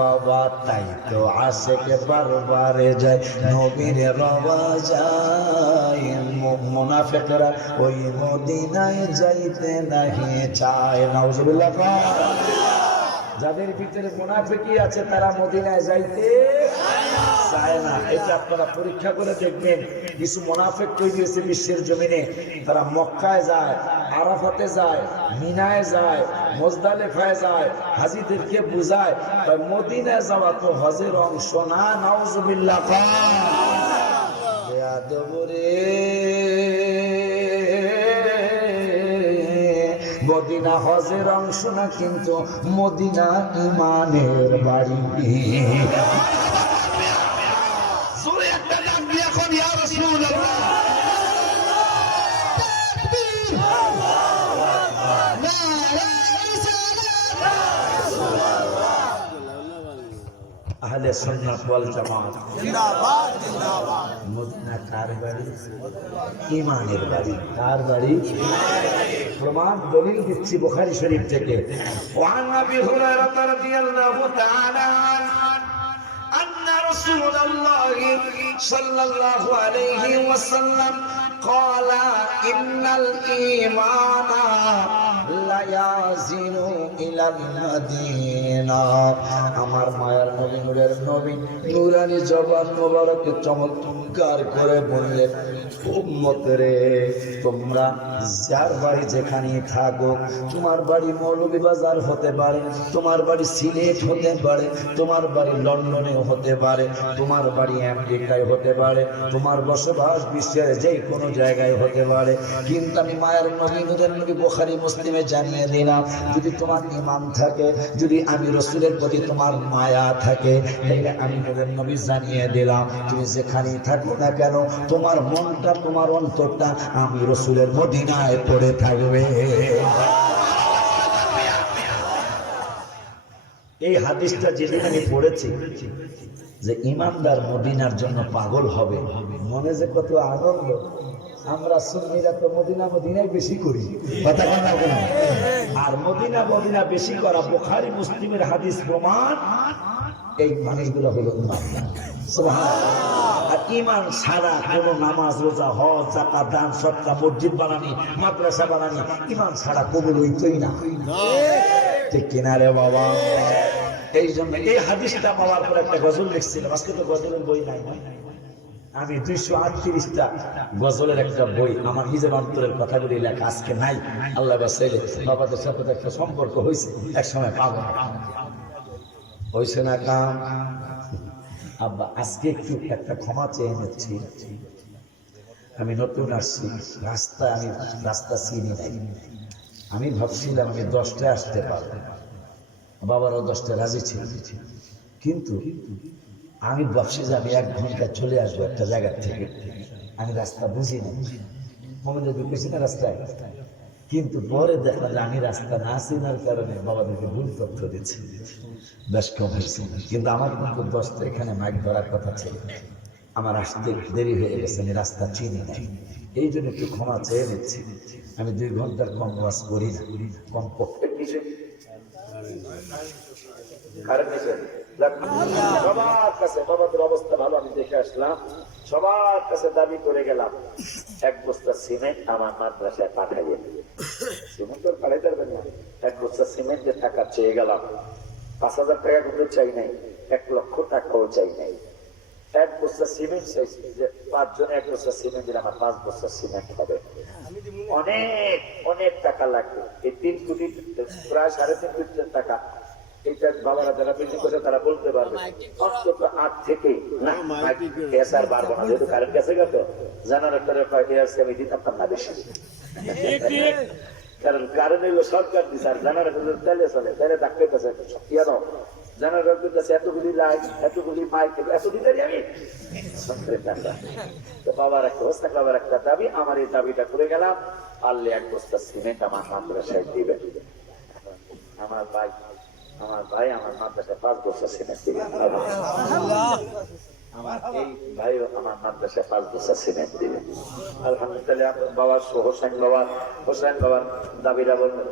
বাবা। তাই তো আশেকে বারবারে যায় নবীর রওজা যায়, মুনাফিকরা ওই মদিনায় যাইতে নাহি চায়। নাউজুবিল্লাহ। যাদের ভিতরে মুনাফিকি আছে তারা মদিনায় যাইতে চায় না। এটা আপনারা পরীক্ষা করে দেখবেন। কিছু মুনাফিক তৈরি হয়েছে বিশ্বের জমিনে, তারা মক্কায় যায়, আরাফাতে যায়, মিনায় যায়, মুজদালিফায় যায়, হাজীদেরকে বুঝায় মদিনায় যাওয়া তো হজের অংশ না। নাউজুবিল্লাহ। মদিনা হজের অংশ না, কিন্তু মদিনা ইমানের বাড়ি। আহলে সুন্নাত ওয়াল জামাত জিন্দাবাদ, জিন্দাবাদ। মদিনা কার বাড়ি? ইমানের বাড়ি। কার বাড়ি? প্রমাণ দলিল দিচ্ছি বুখারী শরীফ থেকে। ওয়ান আবি হুরায়রা রাদিয়াল্লাহু তাআলা আন্না রাসূলুল্লাহ সাল্লাল্লাহু আলাইহি ওয়াসাল্লাম قال إن الإيمان لا يزين إلى المدينة। আমার মায়ার নবী নূরের নবী নূরানি জবান মোবারক চমৎকার করে বললেন, উম্মতরে তোমরা যার বাড়ি যেখানে থাকো, তোমার বাড়ি মৌলভীবাজার হতে পারে, তোমার বাড়ি সিলেট হতে পারে, তোমার বাড়ি লন্ডনে হতে পারে, তোমার বাড়ি আমেরিকায় হতে পারে, তোমার বসবাস বিশ্বের যে কোনো জায়গায় হতে পারে, কিন্তু আমি মায়ের নবী নূরের নবী বুখারী মুসলিমে জানিয়ে দিলাম, যদি তোমার ঈমান থাকে, যদি আমি রাসূলের প্রতি তোমার মায়া থাকে, তাহলে আমি নূরের নবী জানিয়ে দিলাম তুমি যেখানেই থাকো না কেন, তোমার মনটা, তোমার অন্তরটা আমি রাসূলের মদিনায় পড়ে থাকবে। এই হাদিসটা যেদিন আমি পড়েছি যে ইমানদার মদিনার জন্য পাগল হবে, মনে যে কত আনন্দ। আমরা সুন্নিরা তো মদিনা মদিনায় বেশি করি, কথা বলা না। আর মদিনা মদিনা বেশি করা বুখারী মুসলিমের হাদিস প্রমাণ। এই মানুষগুলো হলো ইমানদার। সুবহানাল্লাহ। আর ঈমান ছাড়া কোন নামাজ, রোজা, হজ, যাকাত, দান, সদকা, মসজিদ বানানি, মাদ্রাসা বানানি ঈমান ছাড়া কবুল হইতই না। ঠিক কিনা রে বাবা? এই জন্য এই হাদিসটা পাওয়ার পর একটা গজল লিখছিলাম। আজকে তো গজলের বই নাই, আমি 238টা গজলের একটা বই আমার নিজের অন্তরের কথাগুলি লেখা আজকে নাই। আল্লাহ বাসাইলে বাবাদের সাথে একটা সম্পর্ক হয়েছে, এক সময় পাবো না, হয়েছে না কাম। আব্বা আজকে একটু একটা ক্ষমা চেয়ে নিচ্ছি। আমি নতুন আসছি, আমি রাস্তা চিনি নাই। আমি ভাবছিলাম আমি 10টায় আসতে পারবো, বাবারও 10টায় রাজি ছিল, কিন্তু আমি ভাবছি যে আমি 1 ঘন্টায় চলে আসবো একটা জায়গার থেকে। আমি রাস্তা বুঝি না, মোহাম্মদ ঢুকেছি না রাস্তায়, কিন্তু পরে দেখলাম যে আমি রাস্তা না চিনার কারণে বাবাদেরকে ভুল তথ্য দিচ্ছি, বেশ কম হয়েছে। কিন্তু আমার কিন্তু 10টা এখানে মাইক ধরার কথা ছিল, আমার আসতে দেরি হয়ে গেছে, আমি রাস্তা চিনি না, এই জন্য একটু ক্ষমা চেয়ে নিচ্ছি। আমি 2 ঘন্টার কম ওয়াজ করি না, কম পক্ষে সবার কাছে বাবাদের অবস্থা ভালো আমি দেখে আসলাম, সবার কাছে দাবি করে গেলাম 1 বস্তা সিমেন্ট আমার মাদ্রাসায় পাঠাইয়ে। সিমেন্ট পাঠাইতে পারবেন না, 1 বস্তা সিমেন্টের টাকা চেয়ে গেলাম। 5,000 টাকা কিন্তু চাই নাই, 1 লক্ষ টাকাও চাই নাই। 1 বস্তা সিমেন্ট চাইছি, যে 5 জনে 1 বস্তা সিমেন্ট দিলে আমার 5 বস্তা সিমেন্ট হবে। অনেক অনেক টাকা লাগবে, এই 3 কোটি প্রায় 3.5 কোটি টাকা। এটা বাবারা যারা বিল্ডিং করছে তারা বলতে পারবে, অন্তত 8 থেকে না এসআর বাড়বো না, যেহেতু কারেন্ট গেছে গেছে জেনারেটরের আমি দিতাম না বেশি, কারণ কারেন্ট হইলো সরকার দিচ্ছে, আর জেনারেটর তেলে চলে, তেলে ডাক্তার কেন জেনারেটর দিতেছে এতগুলি লাইট, এতগুলি মাইক, এত দিতে আমি তো বাবার একটা অবস্থা, বাবার একটা দাবি, আমার এই দাবিটা করে গেলাম, পারলে 1 বস্তা সিমেন্ট আমার মাদ্রাসায় দিবে। আমার ভাই আমার মাদ্রাসায় 5 বস্তা সিমেন্ট দিবে। আমার এই ভাই আমার মাদ্রাসায় 5 বস্তা সিমেন্ট দিবে। আলহামদুলিল্লাহ। বাবার হোসেন বাবার দাবিটা বলবেন।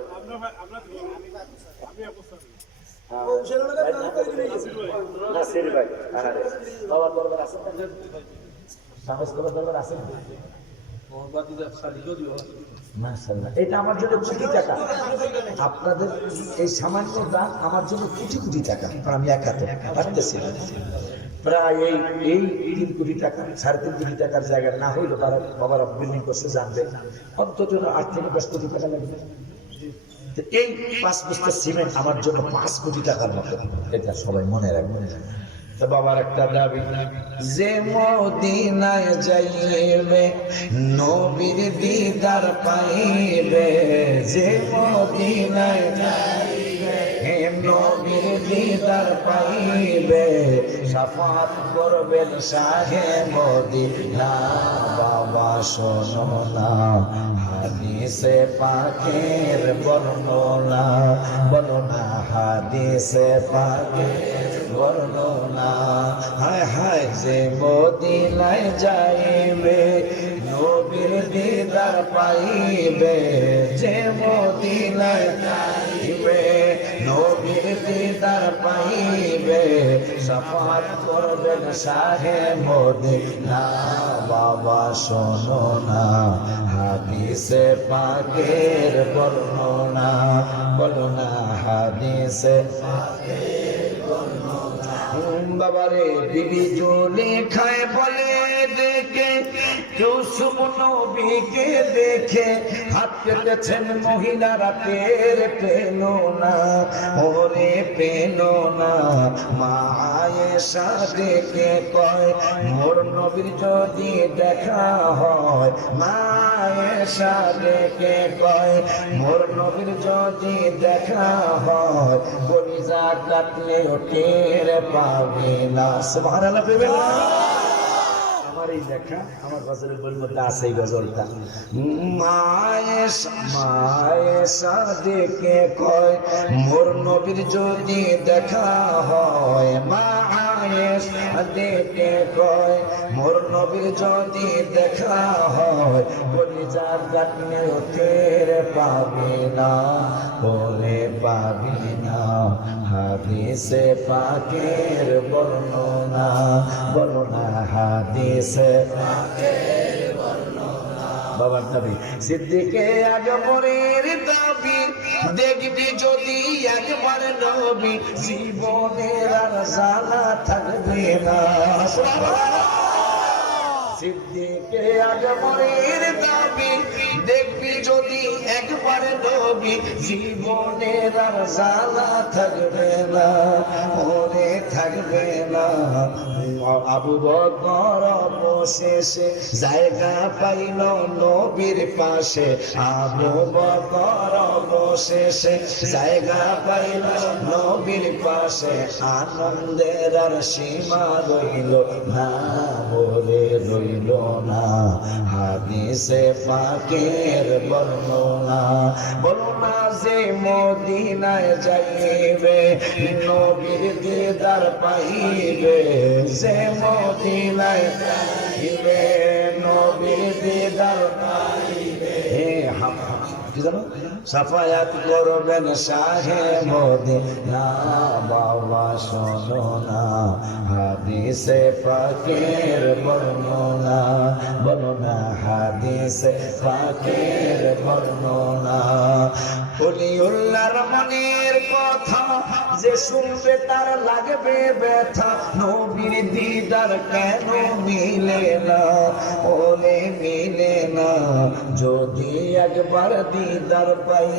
বাবার দরবার আছে, দরবার আছে। এটা আমার জন্য কোটি টাকা, আপনাদের এই সামান্য দান আমার জন্য কোটি কোটি টাকা, আমি একা তো পারতেছি না। প্রায় এই 3 কোটি টাকা, 3.5 কোটি টাকার জায়গা না হইলো বাবার বিল্ডিং করছে, জানবে অন্তত 8 থেকে 10 কোটি টাকা লাগবে। এই 5 বস্তা সিমেন্ট আমার জন্য 5 কোটি টাকার মতো, এটা সবাই মনে রাখবে। বাবার একটা দাবি, যে মদিনায় যাইবে নবীর দিদার পাইবে, যে মদিনায় যাইবে নবীর দিদার পাইবে, শাফাত করবেন শাহে মদিনা। বাবা শোনো না হাদিসে পাকের বর্ণনা, বলো না হাদিসে পাকের বর্ণনা। হায় হায় যে মদিনায় যাইবে নবীর দিদার পাইবে, যে মদিনায় যাইবে নবীর দিদার পাইবে, শাফাত করবেন শাহে মদিনা। বাবা শোনো না হাদিসে পাকের বর্ণনা, বলো না হাদিসে পাকের বর্ণনা। বাবারে বিবি জুলেখায় বলে দেখে ইউসুফ নবীকে দেখে হাত কেটেছেন মহিলারা, টের পেল না, ওরে পেল না। মা আয়েশা দেখে কয় মোর নবীর যদি দেখা হয়, মা আয়েশা দেখে কয় মোর নবীর যদি দেখা হয়, কলিজা কাটলেও টের পাবে না। সুবহানাল্লাহ। আমার এই দেখা আমার গজলের বইয়ের মধ্যে আছে এই গজলটা। মায়েশা দেখে কয় মোর নবীর যদি দেখা হয়, মায়েশা দেখে কয় মোর নবীর যদি দেখা হয়, কলিজার কাটলে টের পাবে না, ওরে পাবি না। হাদিসে পাকের বর্ণনা, বলো না হাদিসে পাকের বর্ণনা। বাবার দাবি সিদ্দিকে আকবরের দাবি, দেখবি যদি একবার নবী জীবনের আর জ্বালা থাকবে না। সিদ্দিকে আকবরের দাবি, দেখবি যদি একবার নবী জীবনের আর জ্বালা থাকবে না, ওরে থাকবে না। আবু বকর অবশেষে জায়গা পাইল নবীর পাশে, আবু বকর অবশেষে জায়গা পাইল নবীর পাশে, আনন্দের আর সীমা রইল না, ওরে রইল না। হাদিসে পাকের বর্ণনা, বলো না যে মদিনায় যাইবে নবীর দিদার পাইবে, যে মদিনায় যাইবে নবীর দিদার পাইবে হে কি জানো সাফায়াত করবেন শাহে মদিনা বাবা শোনো না হাদিসে পাকের বর্ণনা বলো না হাদিসে পাকের বর্ণনা ওলিউল্লাহর মনের কথা যে শুনবে তার লাগবে ব্যথা নবীর দিদার কেন মিলে না ওলে মিলে না যদি একবার দিদার পাই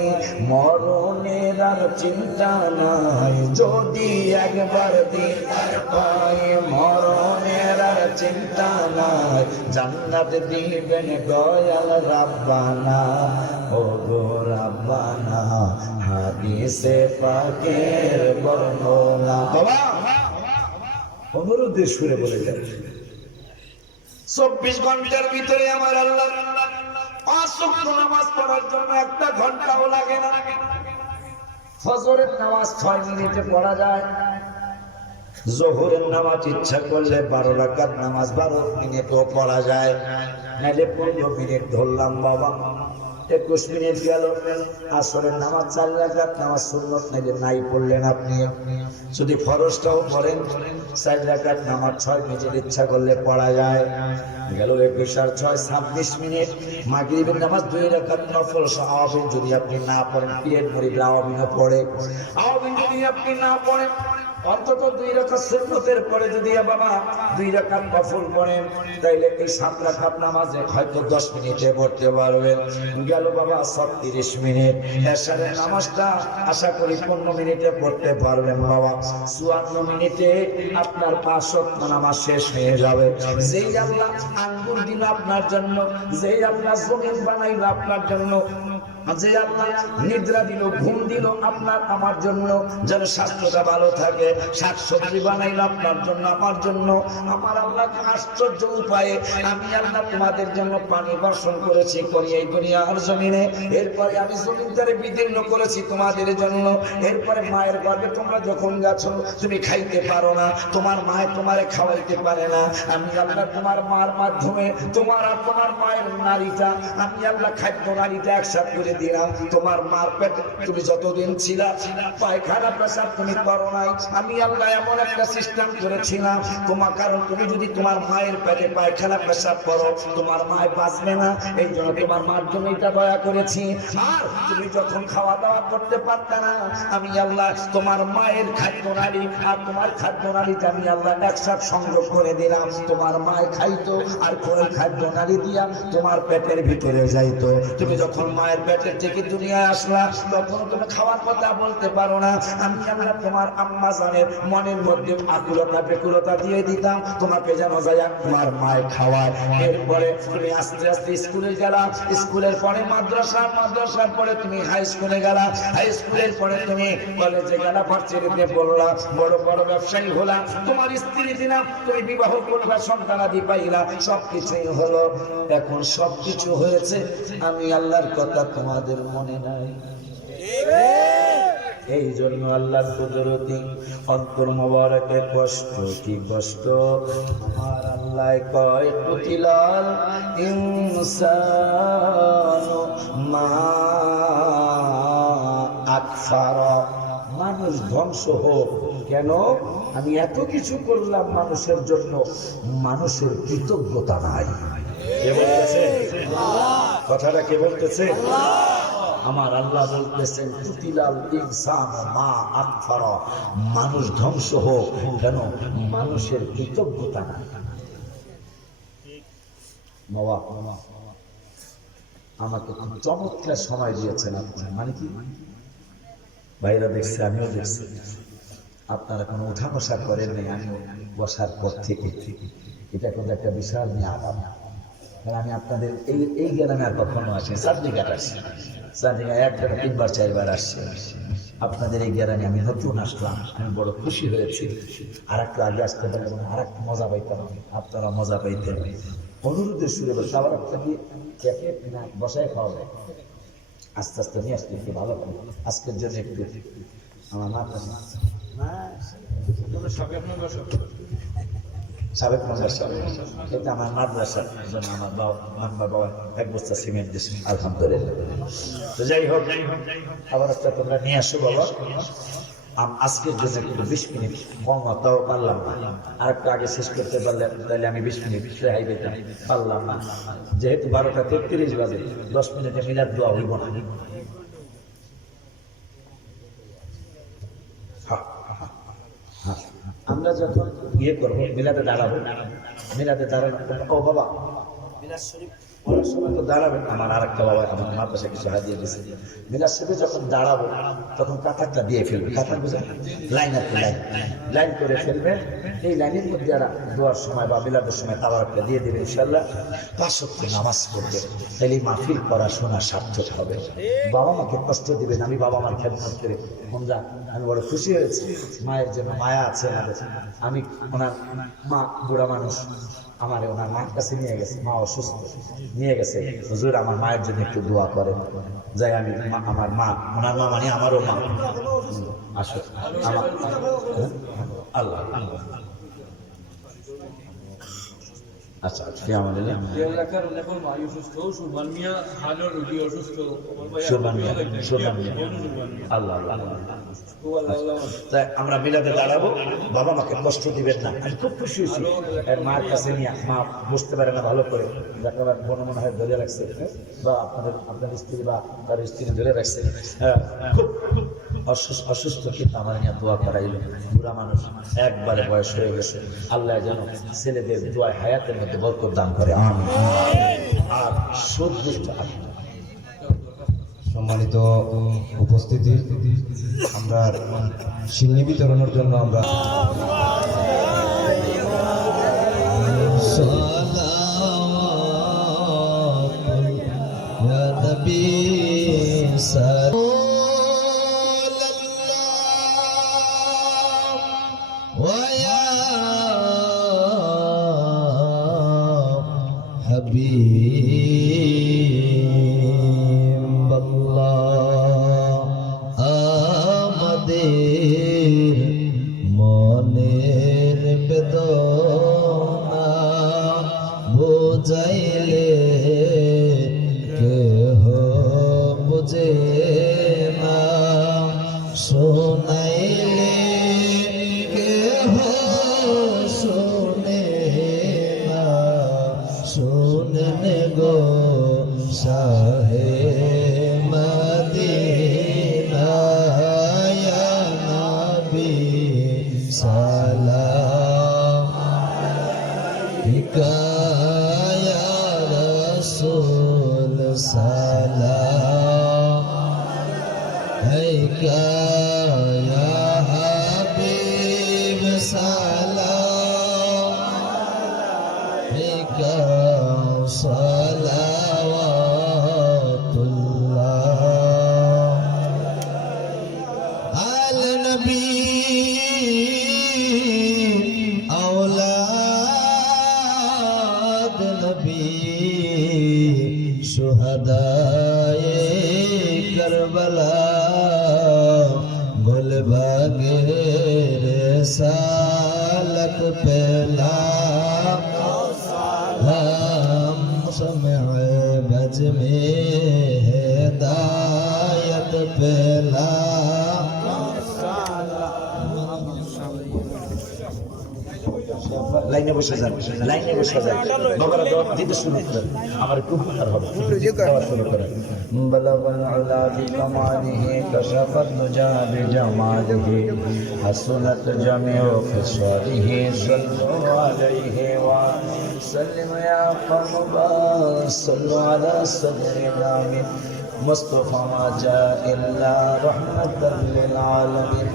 মরণের আর চিন্তা নাই যদি একবার দিদার পাই মরণের আর চিন্তা নাই জান্নাত দিবেন দয়াল রাব্বানা ও গো রাব্বানা হাদিসে পাকের বর্ণনা বাবা অনুরোধের সুরে বলে দেন 24 ঘন্টার ভিতরে আমার আল্লাহ 5 ওয়াক্ত নামাজ পড়ার জন্য একটা ঘন্টাও লাগে না ফজরের নামাজ 6 মিনিটে পড়া যায় যোহরের নামাজ ইচ্ছা করলে 12 রাকাত নামাজ 12 মিনিটও পড়া যায় নাইলে 15 মিনিট ধরলাম বাবা 21 মিনিট গেল আসরের নামাজ 4 রাকাত নামাজ সুন্নত নাইলে নাই পড়লেন আপনি যদি ফরজটাও পড়েন 4 রাকাত নামাজ 6 মিনিট ইচ্ছা করলে পড়া যায় গেল 21 আর 6 26 মিনিট মাগরিবের নামাজ 2 রাকাত নফল আওয়াবিন যদি আপনি না পড়েন পিরিয়ড মরিদ আওয়াবিনও পড়ে আওয়াবিন যদি আপনি না পড়েন অন্তত 2 রাকাত সুন্নতের পরে যদি বাবা 2 রাকাত নফল পড়েন তাইলে এই 7 রাকাত নামাজে হয়তো 10 মিনিটে পড়তে পারবেন গেল বাবা 36 মিনিট এশারের নামাজটা আশা করি 15 মিনিটে পড়তে পারবেন বাবা 54 মিনিটে আপনার 5 ওয়াক্ত নামাজ শেষ হয়ে যাবে যেই আল্লাহ আঙ্গুর দিল আপনার জন্য যেই আল্লাহ জমিন বানাইলো আপনার জন্য যে আল্লাহ নিদ্রা দিল ঘুম দিল আপনার আমার জন্য যেন স্বাস্থ্যটা ভালো থাকে শাকসবজি বানাইলো আপনার জন্য আমার জন্য আমার আল্লাহ আশ্চর্য উপায়ে আমি আল্লাহ তোমাদের জন্য পানি বর্ষণ করেছি করি এই দুনিয়ার জমিনে এরপরে আমি জমিনটারে বিদীর্ণ করেছি তোমাদের জন্য এরপরে মায়ের গর্ভে তোমরা যখন গেছো তুমি খাইতে পারো না তোমার মায়ে তোমারে খাওয়াইতে পারে না আমি আল্লাহ তোমার মার মাধ্যমে তোমার আর তোমার মায়ের নারীটা আমি আল্লাহ খাদ্য নারীটা একসাথে করে দিলাম তোমার মার পেটে তুমি যতদিন ছিলা পায়খানা পেশাব তুমি করো নাই আমি আল্লাহ এমন একটা সিস্টেম করেছিলাম তোমার কারণ তুমি যদি তোমার মায়ের পেটে পায়খানা পেশাব করো তোমার মায় বাঁচবে না এই জন্য তোমার মার জন্য এটা দয়া করেছি আর তুমি যখন খাওয়া দাওয়া করতে পারতে না আমি আল্লাহ তোমার মায়ের খাদ্য নারী আর তোমার খাদ্য নারীটা আমি আল্লাহ একসাথে সংগ্রহ করে দিলাম তোমার মায় খাইতো আর কোন খাদ্য নারী দিয়া তোমার পেটের ভিতরে যাইতো তুমি যখন মায়ের পেটের থেকে দুনিয়ায় আসলা তখন তুমি খাওয়ার কথা বলতে পারো না আমি আল্লাহ তোমার আম্মা জানের মনের মধ্যে আকুলতা বেকুলতা দিয়ে দিতাম তোমাকে যেন যায় তোমার মায়ের খাওয়ায় এরপরে তুমি আস্তে আস্তে স্কুলে গেলা স্কুলের পরে মাদ্রাসার পরে তুমি হাই স্কুলে গেলা হাই স্কুলের পরে তুমি কলেজে গেলা ভার্সিটিতে পড়লা বড় বড় ব্যবসায়ী হলা তোমার স্ত্রী দিলাম তুমি বিবাহ করবা সন্তানাদি পাইলা সবকিছুই হলো এখন সবকিছু হয়েছে আমি আল্লাহর কথা তোমাদের মনে নাই এই জন্য আল্লাহর কুদরতি অন্তর মোবারকে কষ্ট কি কষ্ট আমার আল্লাহ কয় কুতিলাল ইনসানু মা আকফারা মানুষ ধ্বংস হোক কেন আমি এত কিছু করলাম মানুষের জন্য মানুষের কৃতজ্ঞতা নাই কে বলতেছে কথাটা কে বলতেছে আমার আল্লাহ বলতেছেন কুতিলাল ইনসানু মা আকফারা মানুষ ধ্বংস হোক কেন মানুষের কৃতজ্ঞতা নাই বাবা আমাকে খুব চমৎকার সময় দিয়েছেন আপনি মানে কি বাইরে দেখছে আমিও দেখছি আপনারা কোনো উঠা বসা করেন নাই আমিও বসার পর থেকে এটা কিন্তু একটা বিশাল নিয়ে আরাম আমি আপনাদের এই গ্রামে আর কখনো আসি চারদিঘাট আসছি চারদিঘাট 1 থেকে 3 বার 4 বার আসছি আপনাদের এই গ্রামে আমি নতুন আসলাম আমি বড় খুশি হয়েছি আর একটু আগে আসতে পারলে আর একটু মজা পাইতাম আপনারা মজা পাইতেন অনুরোধের সুরে বসে আবার আপনাকে ক্যাফে না বসায় খাওয়া যায় আস্তে আস্তে নিয়ে আসতে একটু ভালো হবে আজকের জন্য একটু আমার মাথা সাবেক মাদ্রাসা, এটা আমার মাদ্রাসার জন্য আমার বাবা এক বস্তা সিমেন্ট দিয়েছে, আলহামদুলিল্লাহ। তো যাই হোক, আবার একটা তোমরা নিয়ে আসো বাবা। আজকের জন্য একটু 20 মিনিট কম, তাও পারলাম না। আর একটু আগে শেষ করতে পারলে তাহলে আমি 20 মিনিট রেহাই পেতাম, পারলাম না। যেহেতু 12টা 33 বাজে, 10 মিনিটে মিলাদ দোয়া হইব না। আমরা যখন করবো মিলাদে দাঁড়াবো, মিলাদে দাঁড়ানো, ও বাবা মিলাদ শরীফ পড়ার সময় তো দাঁড়াবেন। আমার আর একটা বাবা আমার মাদ্রাসা কিছু হাদিয়া দিয়েছে। মিলাদ শরীফে যখন দাঁড়াবো তখন কাতারটা দিয়ে ফেলবে, কাতার বুঝে লাইন আর লাইন করে ফেলবে। এই লাইনের মধ্যে যারা দোয়ার সময় বা মিলাদের সময় তাবারকটা দিয়ে দেবে, ইনশাল্লাহ 5 ওয়াক্ত নামাজ পড়বে। তাহলে মাহফিল পড়াশোনা সার্থক হবে। বাবা মাকে কষ্ট দিবেন, আমি বাবা মার খেদমত করে মনজা আমি বড় খুশি হয়েছি। মায়ের জন্য মায়া আছে আমাদের। আমি ওনার মা বুড়া মানুষ, আমার ওনার মার কাছে নিয়ে গেছে, মা অসুস্থ, নিয়ে গেছে, হুজুর আমার মায়ের জন্য একটু দোয়া করেন। যাই আমি আমার মা, ওনার মা মানে আমারও মা, আসো আমার আল্লাহ আচ্ছা আল্লাহ আমরা মিলাতে দাঁড়াবো। বাবা মাকে কষ্ট দিবেন না। আমি খুব খুশি হয়েছি মার কাছে নিয়ে। মা বুঝতে পারে না ভালো করে, মনে হয় ধরে রাখছে, বা আপনার স্ত্রী বা তার স্ত্রী ধরে রাখছে। খুব অসুস্থ, কিন্তু আমার নিয়ে দোয়া করাইল। বুড়া মানুষ, একবারে বয়স হয়ে গেছে। আল্লাহ যেন ছেলেদের দোয়ায় হায়াতের মধ্যে বরকত দান করে। আর সদৃষ্ট সম্মানিত উপস্থিতি, আমরা সিন্নি বিতরণের জন্য আমরা আমাদের মনের বেদনা বোঝাইলে কেহ বুঝে না, শোনাইলে কেহ শোনে না, শোনেন গো শাহে মদিনা ইয়া নবী সালাম আলাইকা ইয়া রাসূল সালাম আলাইকা ইয়া হাবিব সালাম আলাইকা शुहदाए करबला गुलबागे सालक पहला हम समय बज में हिदायत पहला লাইনে বসে যান, লাইনে বসে যান। বাবারা দিতে শুরু করেন, আমার খুব উপকার হবে। শুরু করেন। বলগল আলা বিকামালিহি কাশাফাত নুজা বিজামালিহি হাসনাত জামিউ খিসালিহি সাল্লু আলাইহি ওয়া সাল্লিমু ইয়া কওমা সাল্লু আলা সাইয়্যিদিনা আমিন মুস্তাফা মা জা ইল্লা রাহমাতাল লিল আলামিন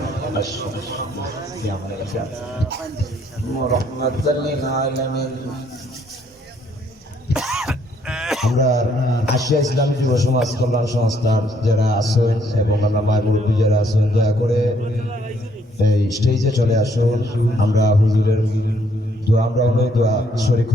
আমরা আশিয়া ইসলামী যুব সমাজ কল্যাণ সংস্থার যারা আছেন এবং আমরা মায়ের মুরব্বী যারা আছেন, দয়া করে এই স্টেজে চলে আসুন। আমরা হুজুরের দোয়া, আমরা অনেক দোয়া শরীক